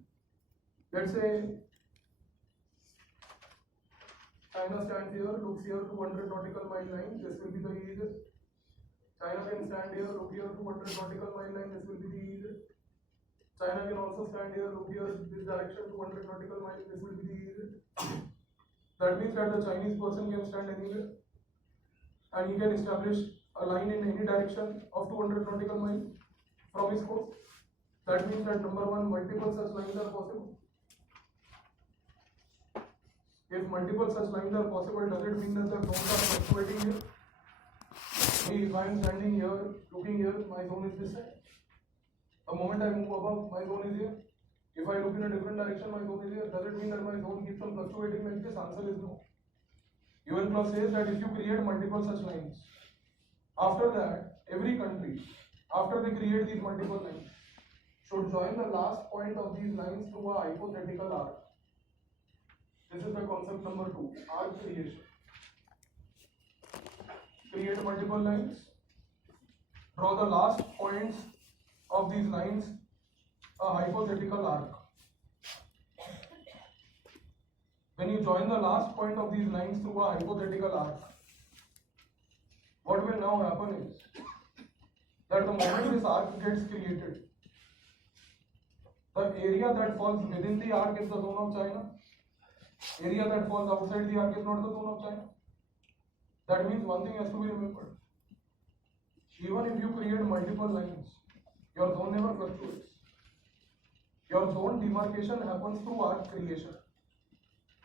Let's say China stands here, looks here 200 nautical mile line, this will be the yield. China can stand here, look here 200 nautical mile line, this will be the yield. China can also stand here, look here this direction 200 nautical mile, this will be the yield. That means that the Chinese person can stand anywhere and he can establish a line in any direction of 200 nautical mile from his coast. That means that number one, multiple such lines are possible. If multiple such lines are possible, does it mean that the zones are fluctuating here? If I am standing here, looking here, my zone is this side. The moment I move above, my zone is here. If I look in a different direction, my zone is here. Does it mean that my zone keeps on fluctuating like this? Answer is no. UN clause says that if you create multiple such lines, after that, every country, after they create these multiple lines, should join the last point of these lines through a hypothetical arc. This is the concept number 2, arc creation. Create multiple lines, draw the last points of these lines, a hypothetical arc. When you join the last point of these lines through a hypothetical arc, what will now happen is that the moment this arc gets created, the area that falls within the arc is the zone of China. Area that falls outside the arc is not the zone of China. That means one thing has to be remembered. Even if you create multiple lines, your zone never fluctuates. Your zone demarcation happens through arc creation.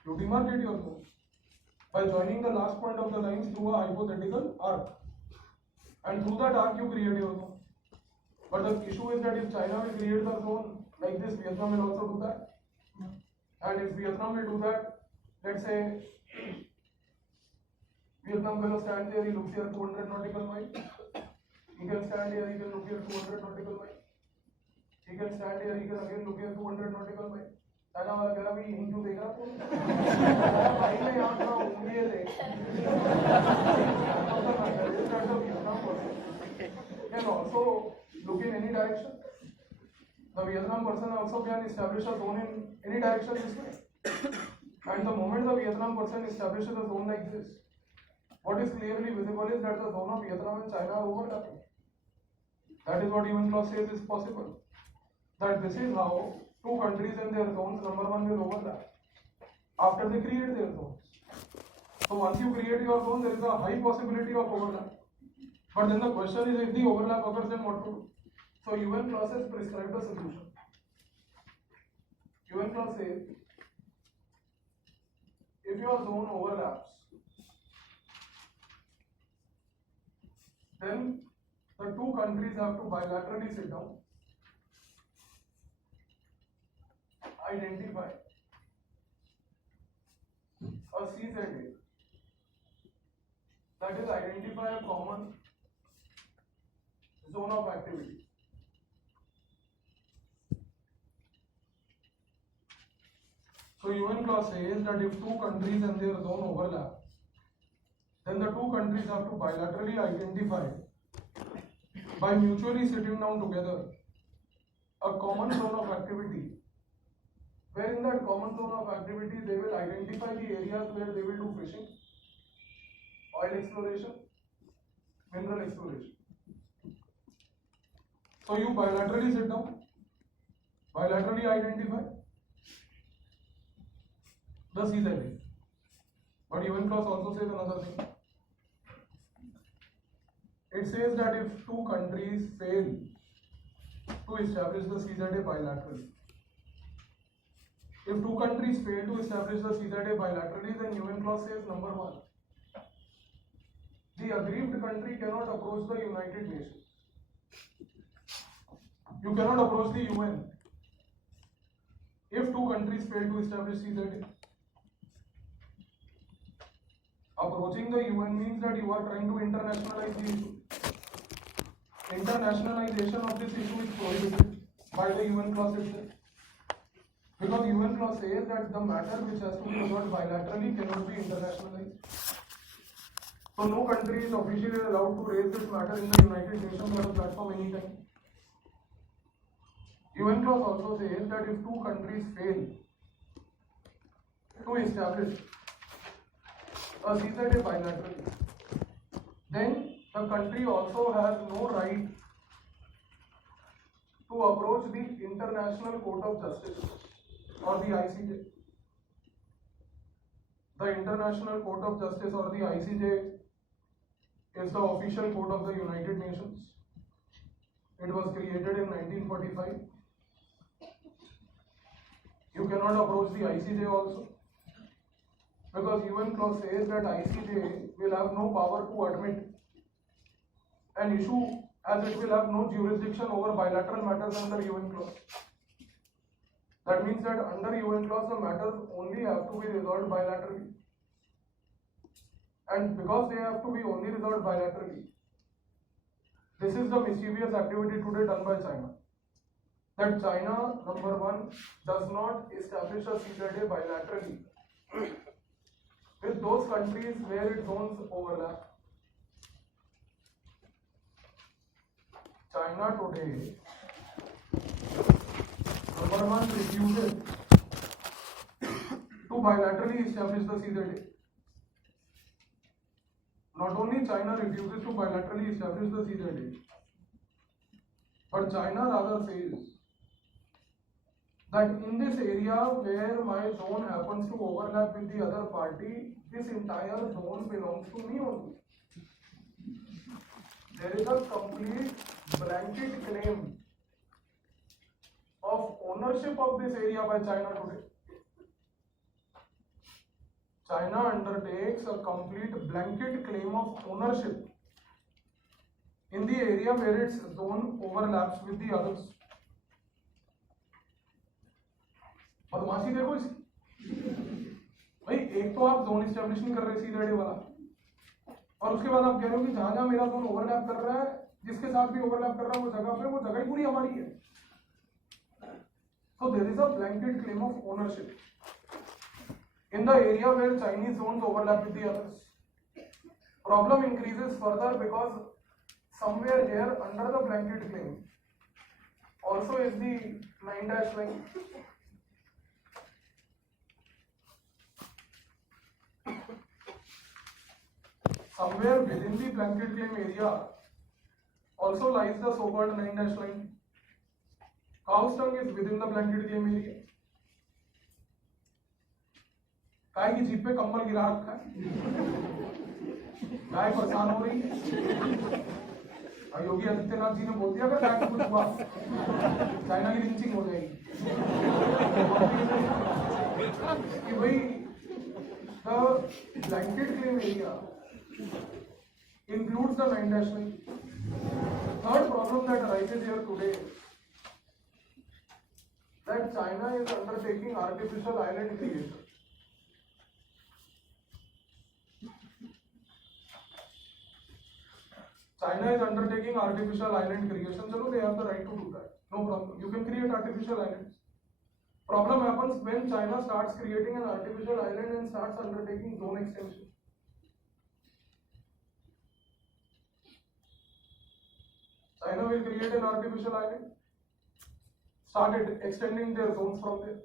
You demarcate your zone by joining the last point of the lines through a hypothetical arc. And through that arc you create your zone. But the issue is that if China will create the zone like this, Vietnam will also do that. And if Vietnam will do that, let's say Vietnam will stand there, he looks here 200 nautical mile. He can stand here, he can look here 200 nautical mile. He can stand here, he can again look here 200 nautical mile. China वाला कह रहा भाई यहीं क्यों देख रहा तू? भाई मैं यहाँ खड़ा हूँ ये देख. Can also look in any direction. The Vietnam person also can establish a zone in any direction this way. And the moment the Vietnam person establishes a zone like this, what is clearly visible is that the zone of Vietnam and China are overlapping. That is what UN clause says is possible. That this is how two countries and their zones, number one, will overlap after they create their zones. So once you create your zone, there is a high possibility of overlap. But then the question is, if the overlap occurs, then what to do? So UN clause has prescribed a solution. UN clause says, if your zone overlaps, then the two countries have to bilaterally sit down, identify a CZA, that is, identify a common zone of activity. So UN clause says that if two countries and their zone overlap, then the two countries have to bilaterally identify, by mutually sitting down together, a common zone of activity, where in that common zone of activity they will identify the areas where they will do fishing, oil exploration, mineral exploration. So you bilaterally sit down, bilaterally identify the CZA. But UN clause also says another thing. It says that if two countries fail to establish the CZA bilaterally, if two countries fail to establish the CZA bilaterally, then UN clause says, number one, the aggrieved country cannot approach the United Nations. You cannot approach the UN if two countries fail to establish CZA. Approaching the UN means that you are trying to internationalize the issue. Internationalization of this issue is prohibited by the UN clause itself. Because UN clause says that the matter which has to be resolved bilaterally cannot be internationalized. So no country is officially allowed to raise this matter in the United Nations or a platform anytime. UN clause also says that if two countries fail to establish a CZA bilaterally, then the country also has no right to approach the International Court of Justice or the ICJ. The International Court of Justice or the ICJ is the official court of the United Nations. It was created in 1945. You cannot approach the ICJ also, because UN clause says that ICJ will have no power to admit an issue, as it will have no jurisdiction over bilateral matters under UN clause. That means that under UN clause the matters only have to be resolved bilaterally. And because they have to be only resolved bilaterally, this is the mischievous activity today done by China. That China, number one, does not establish a CZA bilaterally with those countries where its zones overlap. China today, number one, refuses to bilaterally establish the CZA. Not only China refuses to bilaterally establish the CZA, but China rather says that in this area where my zone happens to overlap with the other party, this entire zone belongs to me only. There is a complete blanket claim of ownership of this area by China today. China undertakes a complete blanket claim of ownership in the area where its zone overlaps with the others. बदमाशी देखो इसकी भाई, एक तो आप zone establish नहीं कर रहे सीजेडे वाला, और उसके बाद आप कह रहे हो कि जहां जहां मेरा जोन ओवरलैप कर रहा है, जिसके साथ भी ओवरलैप कर रहा है वो जगह ही पूरी हमारी है. So there is a blanket claim of ownership in the area where Chinese zones overlap with the others. Problem increases further because somewhere here under the blanket claim also is the 9-dash line. Somewhere within the blanket claim area also lies the so-called 9-dash line. Cow's tongue is within the blanket claim area. गाय की jeep पे कंबल गिरा रखा है, गाय परेशान हो रही है. योगी आदित्यनाथ जी ने बोल दिया अगर गाय को कुछ हुआ चाइना की लिंचिंग हो जाएगी. कि भाई the blanket claim area includes the 9-dash line. Third problem that arises here today, that China is undertaking artificial island creation. China is undertaking artificial island creation. Chalo, they have the right to do that. No problem. You can create artificial islands. Problem happens when China starts creating an artificial island and starts undertaking zone extension. China will create an artificial island, started extending their zones from there.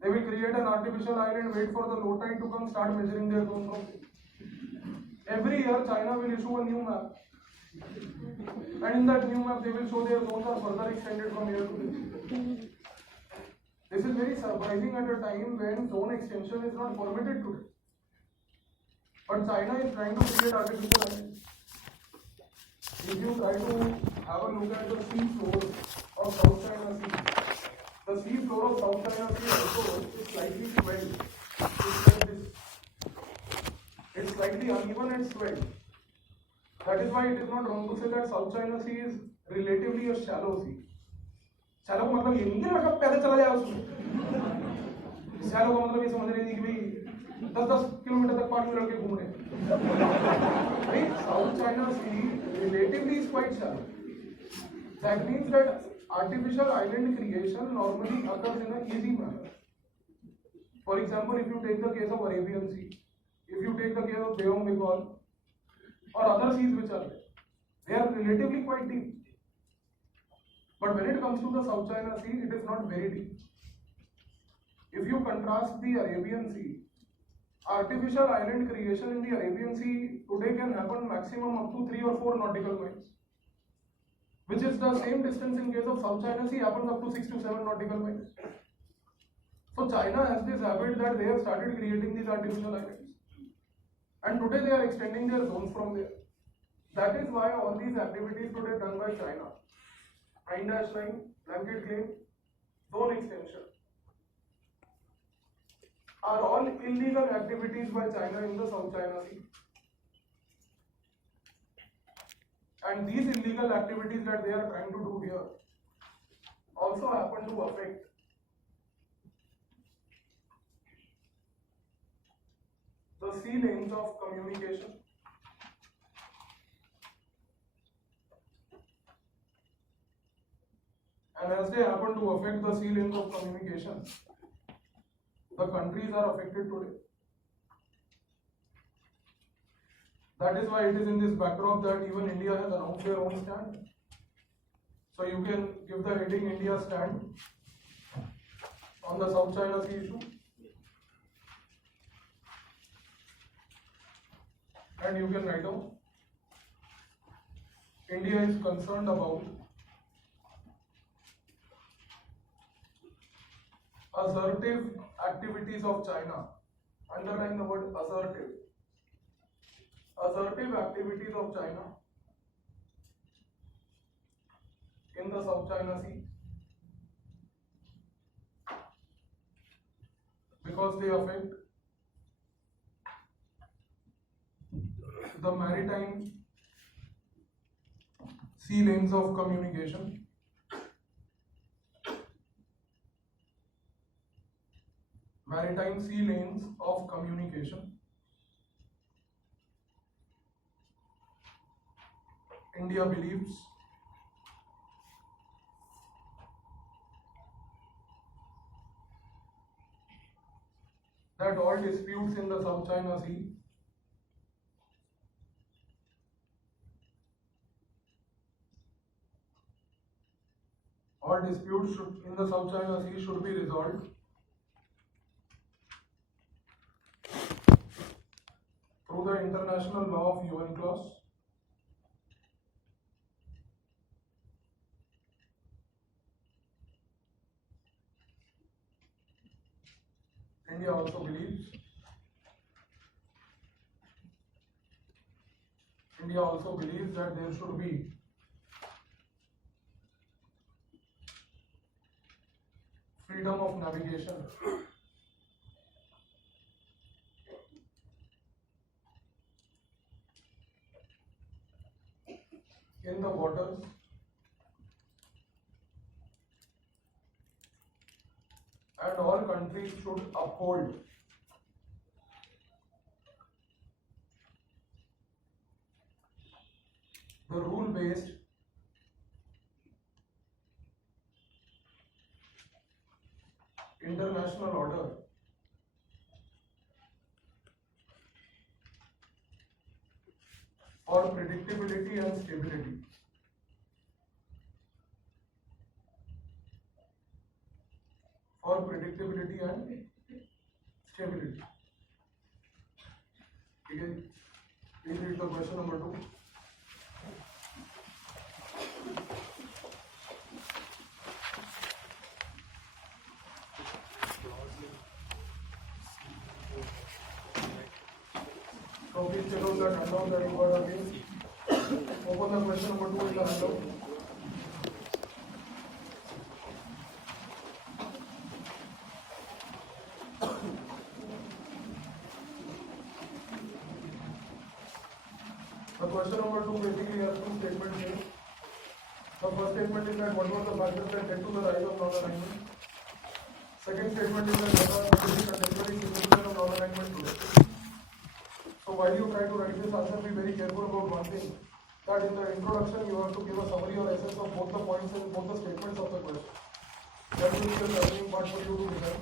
They will create an artificial island, wait for the low tide to come, start measuring their zone from there. Every year China will issue a new map, and in that new map they will show their zones are further extended from here to there. This is very surprising at a time when zone extension is not permitted today. But China is trying to create artificial islands. If you try to have a look at the sea floor of South China Sea, the sea floor of South China Sea also is slightly swelled. It's like this. It's slightly uneven and swelled. That is why it is not wrong to say that South China Sea is relatively a shallow sea. चलो मतलब ये नहीं कि लड़का पैदल चला जाए उसमें, चलो का मतलब ये समझ रही थी कि भाई 10-10 किलोमीटर तक पानी में लड़के घूम रहे हैं। South China sea relatively is quite shallow. That means that artificial island creation normally occurs in an easy manner. For example, if you take the case of Arabian Sea, if you take the case of Bay of Bengal or other seas which are there, they are relatively quite deep. But when it comes to the South China Sea, it is not very deep. If you contrast the Arabian Sea, artificial island creation in the Arabian Sea today can happen maximum up to 3 or 4 nautical miles, which is the same distance in case of South China Sea happens up to 6 to 7 nautical miles. So China has this habit that they have started creating these artificial islands, and today they are extending their zones from there. That is why all these activities today done by China, 9-9, blanket claim, zone extension, are all illegal activities by China in the South China Sea. And these illegal activities that they are trying to do here also happen to affect the sea lanes of communication, and as they happen to affect the sea lanes of communication, the countries are affected today. That is why it is in this backdrop that even India has announced their own stand. So you can give the heading India stand on the South China Sea issue. And you can write down India is concerned about assertive activities of China. Underline the word assertive. Assertive activities of China in the South China Sea because they affect the maritime sea lanes of communication, maritime sea lanes of communication. India believes that all disputes in the South China Sea in the South China Sea should be resolved through the international law of UN clause, India also believes that there should be freedom of navigation in the waters and all countries should uphold the rule-based international order for predictability and stability. For predictability and stability. Okay, please read the question number 2. So please check out that handout that you got again. Open the question number 2 in the handout. The question number 2 basically has two statements here. The first statement is that what was the factors that led to the rise of non-alignment. Second statement is that what are the contemporary significance of non-alignment today. So while you try to write this answer, be very careful about one thing, that in the introduction you have to give a summary or essence of both the points and both the statements of the question. That will be the learning part for you to design.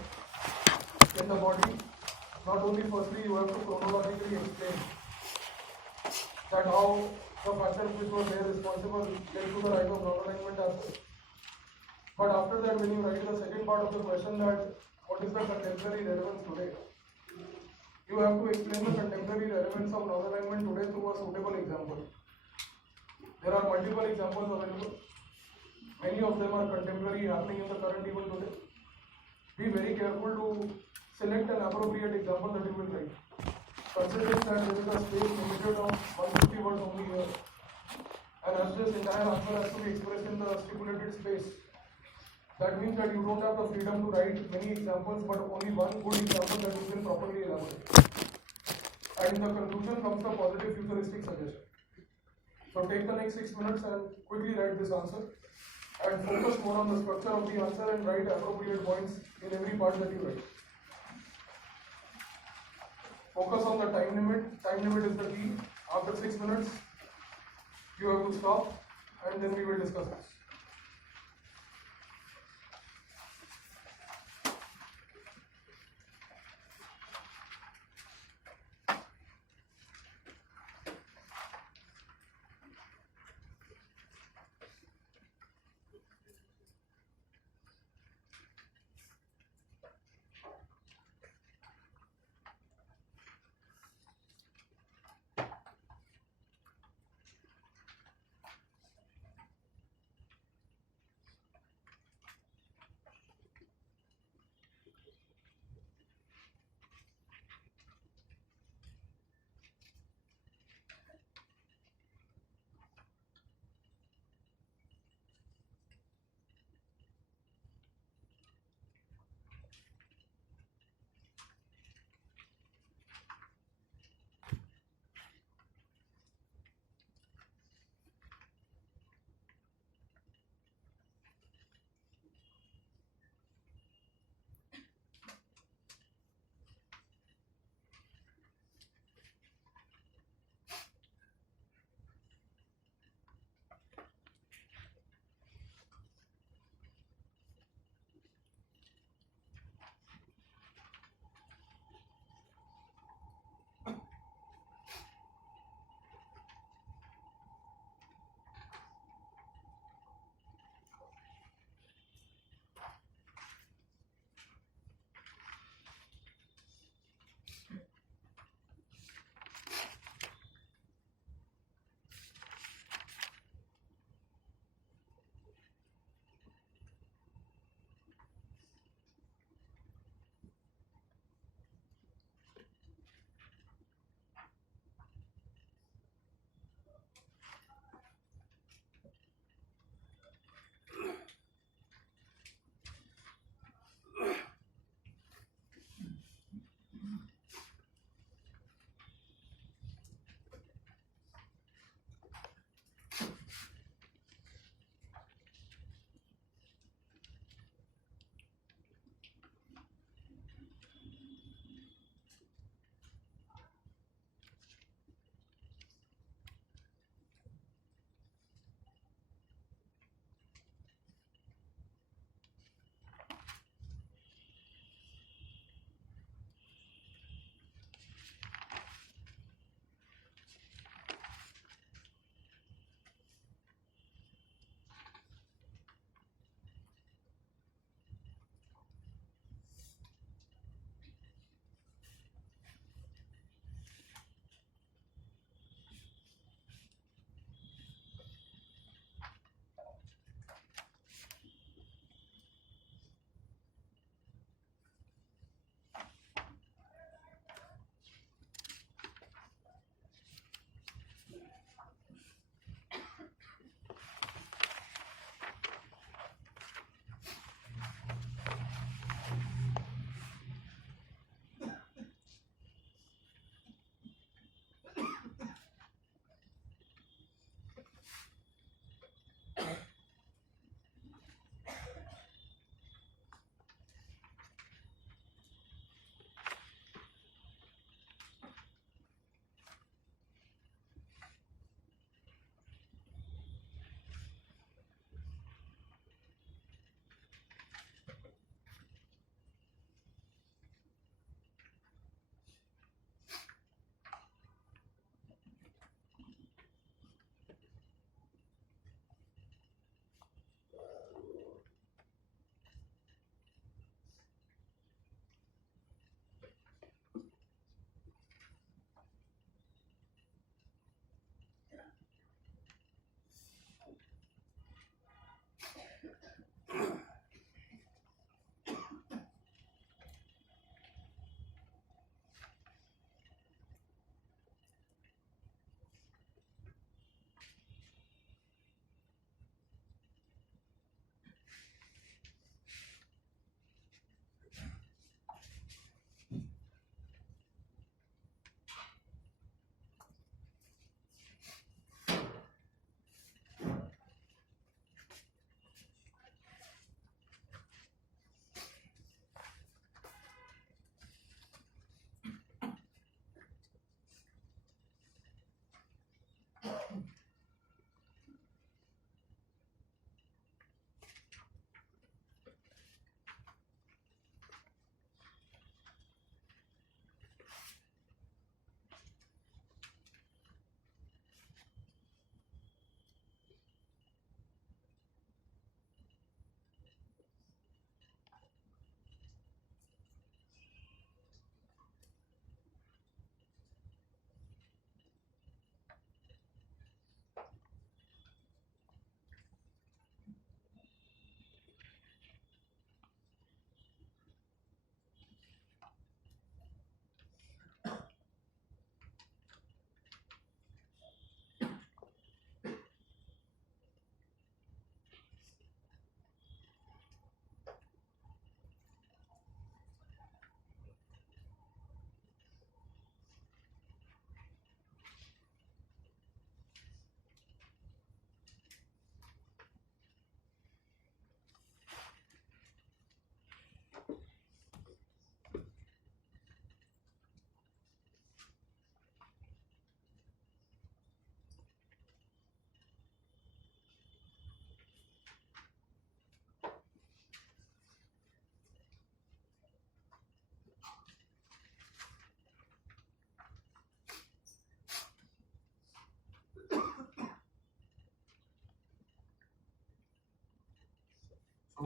In the body, not only firstly you have to chronologically explain that how the factors which were there responsible led to the rise of non-alignment as well. But after that, when you write the second part of the question, that what is the contemporary relevance today, you have to explain the contemporary relevance of non-alignment today through a suitable example. There are multiple examples available. Many of them are contemporary, happening in the current even today. Be very careful to select an appropriate example that you will write. Considering that there is a space limited of 150 words only here, and as this entire answer has to be expressed in the stipulated space, that means that you don't have the freedom to write many examples, but only one good example that you can properly elaborate. And in the conclusion comes the positive futuristic suggestion. So take the next 6 minutes and quickly write this answer, and focus more on the structure of the answer and write appropriate points in every part that you write. Focus on the time limit. Time limit is the key. After 6 minutes, you have to stop, and then we will discuss this.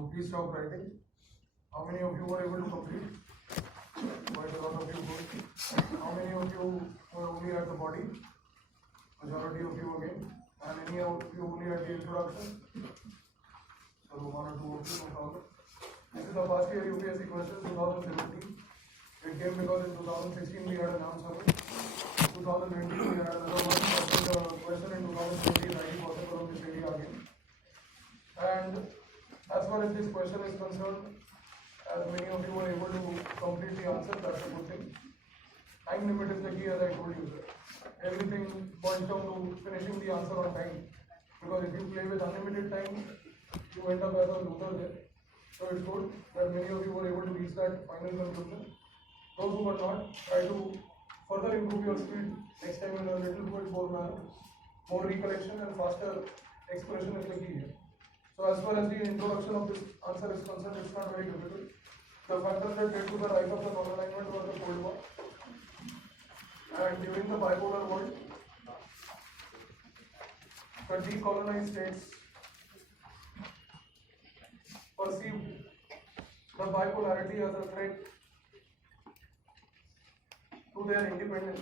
So please stop writing. How many of you were able to complete? Quite a lot of you good. How many of you were only at the body? Majority of you again. And any of you only at the introduction? So 1 or 2 of you, no problem. This is the past year UPSC question 2017. It came because in 2016 we had an NAM summit. 2019 we had another one. The question in 2020 is highly possible on this area again. And as far as this question is concerned, as many of you were able to complete the answer, that's a good thing. Time limit is the key, as I told you, sir. Everything boils down to finishing the answer on time. Because if you play with unlimited time, you end up as a loser there. So it's good that many of you were able to reach that final conclusion. Those who were not, try to further improve your speed next time in a little bit more manner. More recollection and faster expression is the key here. So as far as the introduction of this answer is concerned, it's not very difficult. The factors that led to the rise of the non-alignment were the Cold War. And during the bipolar world, the decolonized states perceived the bipolarity as a threat to their independence,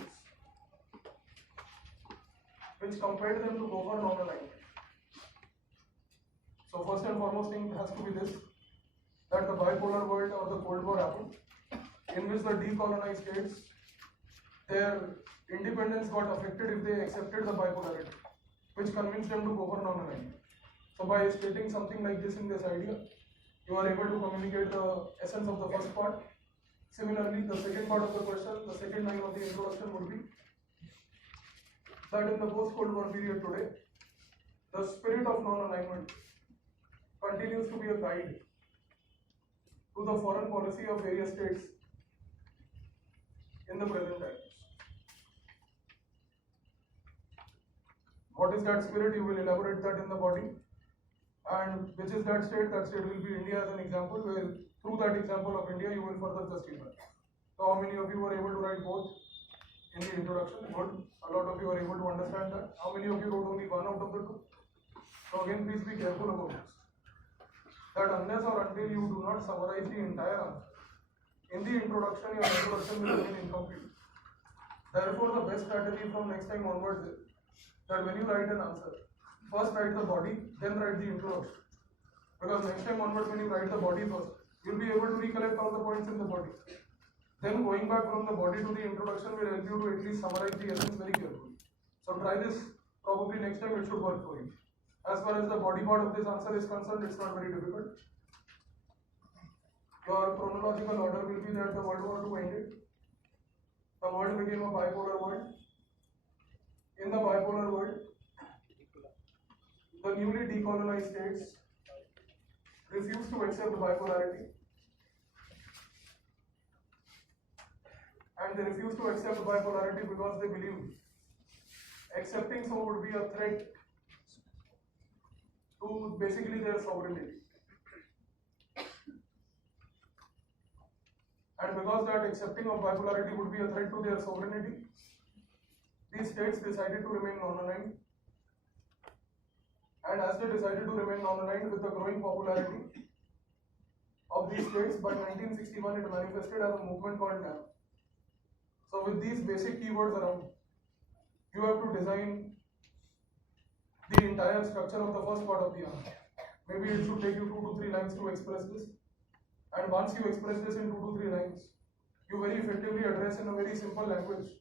which compelled them to go for non-alignment. So first and foremost thing has to be this, that the bipolar world or the Cold War happened, in which the decolonized states, their independence got affected if they accepted the bipolarity, which convinced them to go for non-alignment. So by stating something like this in this idea, you are able to communicate the essence of the first part. Similarly, the second part of the question, the second line of the introduction would be that in the post-Cold War period today, the spirit of non-alignment continues to be a guide to the foreign policy of various states in the present times. What is that spirit? You will elaborate that in the body. And which is that state? That state will be India as an example, where through that example of India, you will further justify. So how many of you were able to write both in the introduction? Good. A lot of you are able to understand that. How many of you wrote only one out of the two? So again, please be careful about this. That unless or until you do not summarize the entire answer in the introduction, your introduction will remain incomplete. Therefore, the best strategy from next time onwards is that when you write an answer, first write the body, then write the introduction. Because next time onwards, when you write the body first, you'll be able to recollect all the points in the body. Then going back from the body to the introduction will help you to at least summarize the essence very carefully. So try this, probably next time it should work for you. As far as the body part of this answer is concerned, it's not very difficult. Your chronological order will be that the World War II ended. The world became a bipolar world. In the bipolar world, the newly decolonized states refused to accept bipolarity. And they refused to accept bipolarity because they believed accepting so would be a threat to basically their sovereignty. And because that accepting of bipolarity would be a threat to their sovereignty, these states decided to remain non-aligned. And as they decided to remain non-aligned, with the growing popularity of these states, by 1961 it manifested as a movement called NAM. So with these basic keywords around, you have to design the entire structure of the first part of the answer. Maybe it should take you 2 to 3 lines to express this. And once you express this in 2 to 3 lines, you very effectively address in a very simple language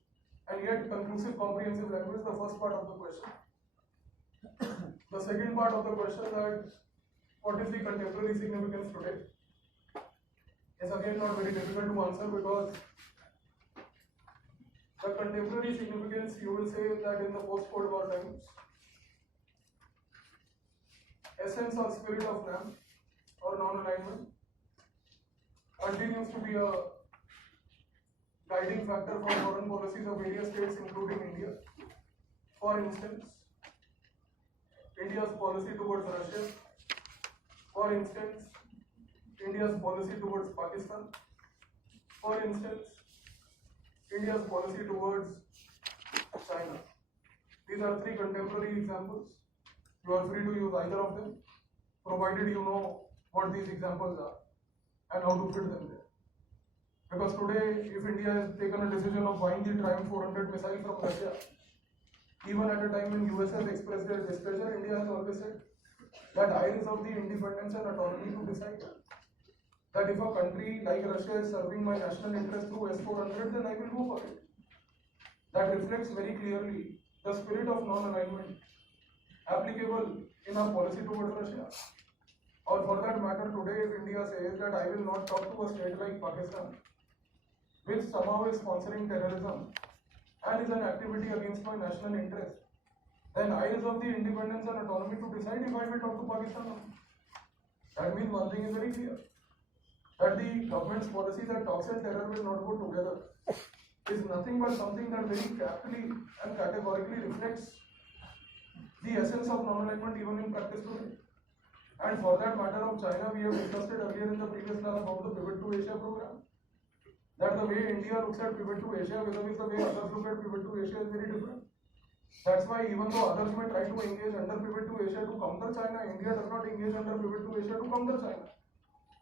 and yet conclusive, comprehensive language the first part of the question. The second part of the question, that what is the contemporary significance today, is again not very difficult to answer, because the contemporary significance, you will say that in the post-Cold War times, essence or spirit of NAM or non-alignment continues to be a guiding factor for foreign policies of various states, including India. For instance, India's policy towards Russia. For instance, India's policy towards Pakistan. For instance, India's policy towards China. These are 3 contemporary examples. You are free to use either of them, provided you know what these examples are and how to fit them there. Because today, if India has taken a decision of buying the Triumph 400 missile from Russia, even at a time when US has expressed their displeasure, India has always said that I reserve the independence and autonomy to decide that if a country like Russia is serving my national interest through S-400, then I will go for it. That reflects very clearly the spirit of non-alignment applicable in our policy towards Russia. Or for that matter, today if India says that I will not talk to a state like Pakistan, which somehow is sponsoring terrorism and is an activity against my national interest, then I reserve the independence and autonomy to decide if I will talk to Pakistan or not. That means one thing is very clear, that the government's policy that talks and terror will not go together is nothing but something that very carefully and categorically reflects the essence of non-alignment even in practice today. And for that matter of China, we have discussed it earlier in the previous class about the Pivot to Asia program. That the way India looks at Pivot to Asia vis-a-vis the way others look at Pivot to Asia is very different. That's why even though others may try to engage under Pivot to Asia to counter China, India does not engage under Pivot to Asia to counter China.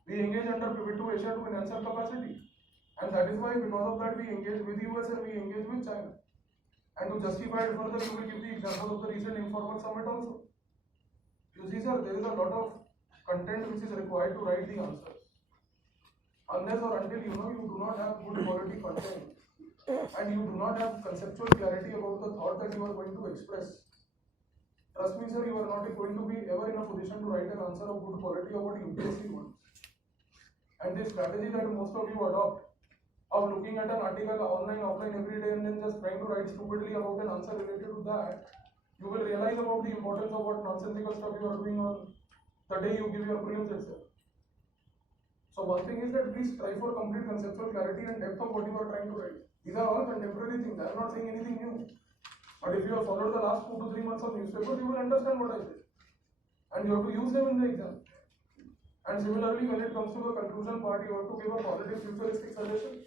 We engage under Pivot to Asia to enhance our capacity. And that is why, because of that, we engage with US and we engage with China. And to justify it further, we will give the example of the recent informal summit also. You see, sir, there is a lot of content which is required to write the answers. Unless or until you do not have good quality content and you do not have conceptual clarity about the thought that you are going to express, trust me, sir, you are not going to be ever in a position to write an answer of good quality of what UPSC wants. And this strategy that most of you adopt of looking at an article online, offline every day and then just trying to write stupidly about an answer related to that, you will realize about the importance of what nonsensical stuff you are doing on the day you give your prelims itself. So one thing is that please strive for complete conceptual clarity and depth of what you are trying to write. These are all contemporary things. I am not saying anything new. But if you have followed the last 2 to 3 months of newspapers, you will understand what I say. And you have to use them in the exam. And similarly, when it comes to the conclusion part, you have to give a positive futuristic suggestion.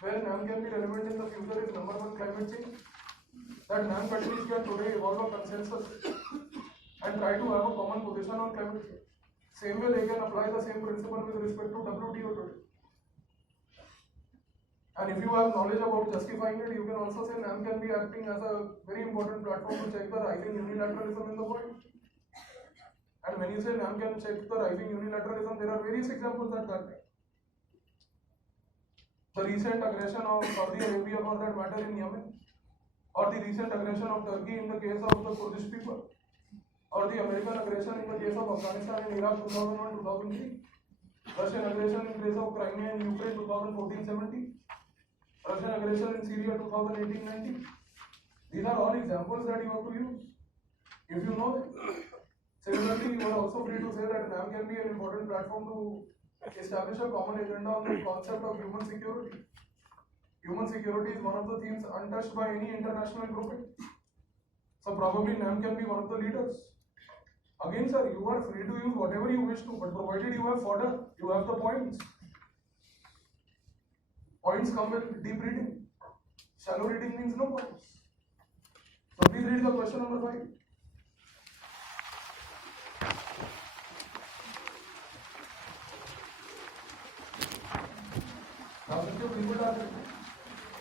Where NAM can be relevant in the future is number one, climate change. That NAM countries can today evolve a consensus and try to have a common position on climate change. Same way they can apply the same principle with respect to WTO today. And if you have knowledge about justifying it, you can also say NAM can be acting as a very important platform to check the rising unilateralism in the world. And when you say NAM can check the rising unilateralism, there are various examples at that time. The recent aggression of Saudi Arabia for that matter in Yemen, or the recent aggression of Turkey in the case of the Kurdish people, or the American aggression in the case of Afghanistan and Iraq 2001-2003, Russian aggression in case of Crimea and Ukraine 2014-17, Russian aggression in Syria 2018-19. These are all examples that you have to use if you know them. Similarly, you are also free to say that NAM can be an important platform to establish a common agenda on the concept of human security. Human security is one of the themes untouched by any international grouping. So probably NAM can be one of the leaders. Again, sir, you are free to use whatever you wish to, but provided you have fodder, you have the points. Points come with deep reading. Shallow reading means no points. So please read the question number 5.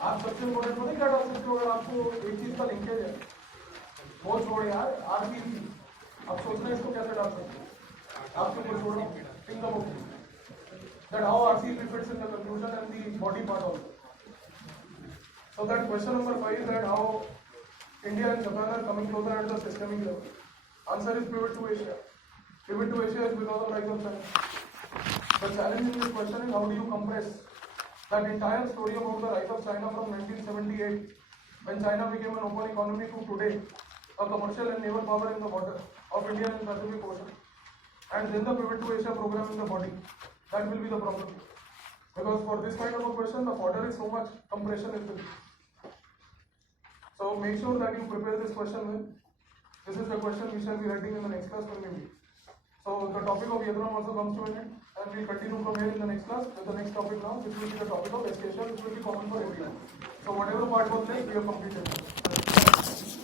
आप सबसे important नहीं क्या डाल सकते हो अगर आपको एक चीज का लिंकेज है वो छोड़ यार आरसीसी अब सोचना इसको कैसे डाल सकते हो आपके ऊपर छोड़ रहा हूँ think about that how RCC fits in the conclusion and the body part also so that question number 5 is that how India and Japan are coming closer at the systemic level answer is pivot to Asia is because of rise of China the challenge in this question is how do you compress that entire story about the rise of China from 1978, when China became an open economy, to today, a commercial and naval power in the water of India and Pacific Ocean, and then the Pivot to Asia program in the body. That will be the problem. Because for this kind of a question, the fodder is so much, compression is the. So make sure that you prepare this question well. This is the question we shall be writing in the next class when we meet. So the topic of Yadram also comes to an end, and we'll continue from here in the next class with the next topic now, which will be the topic of escalation, which will be common for everyone. So whatever part was left, we have completed.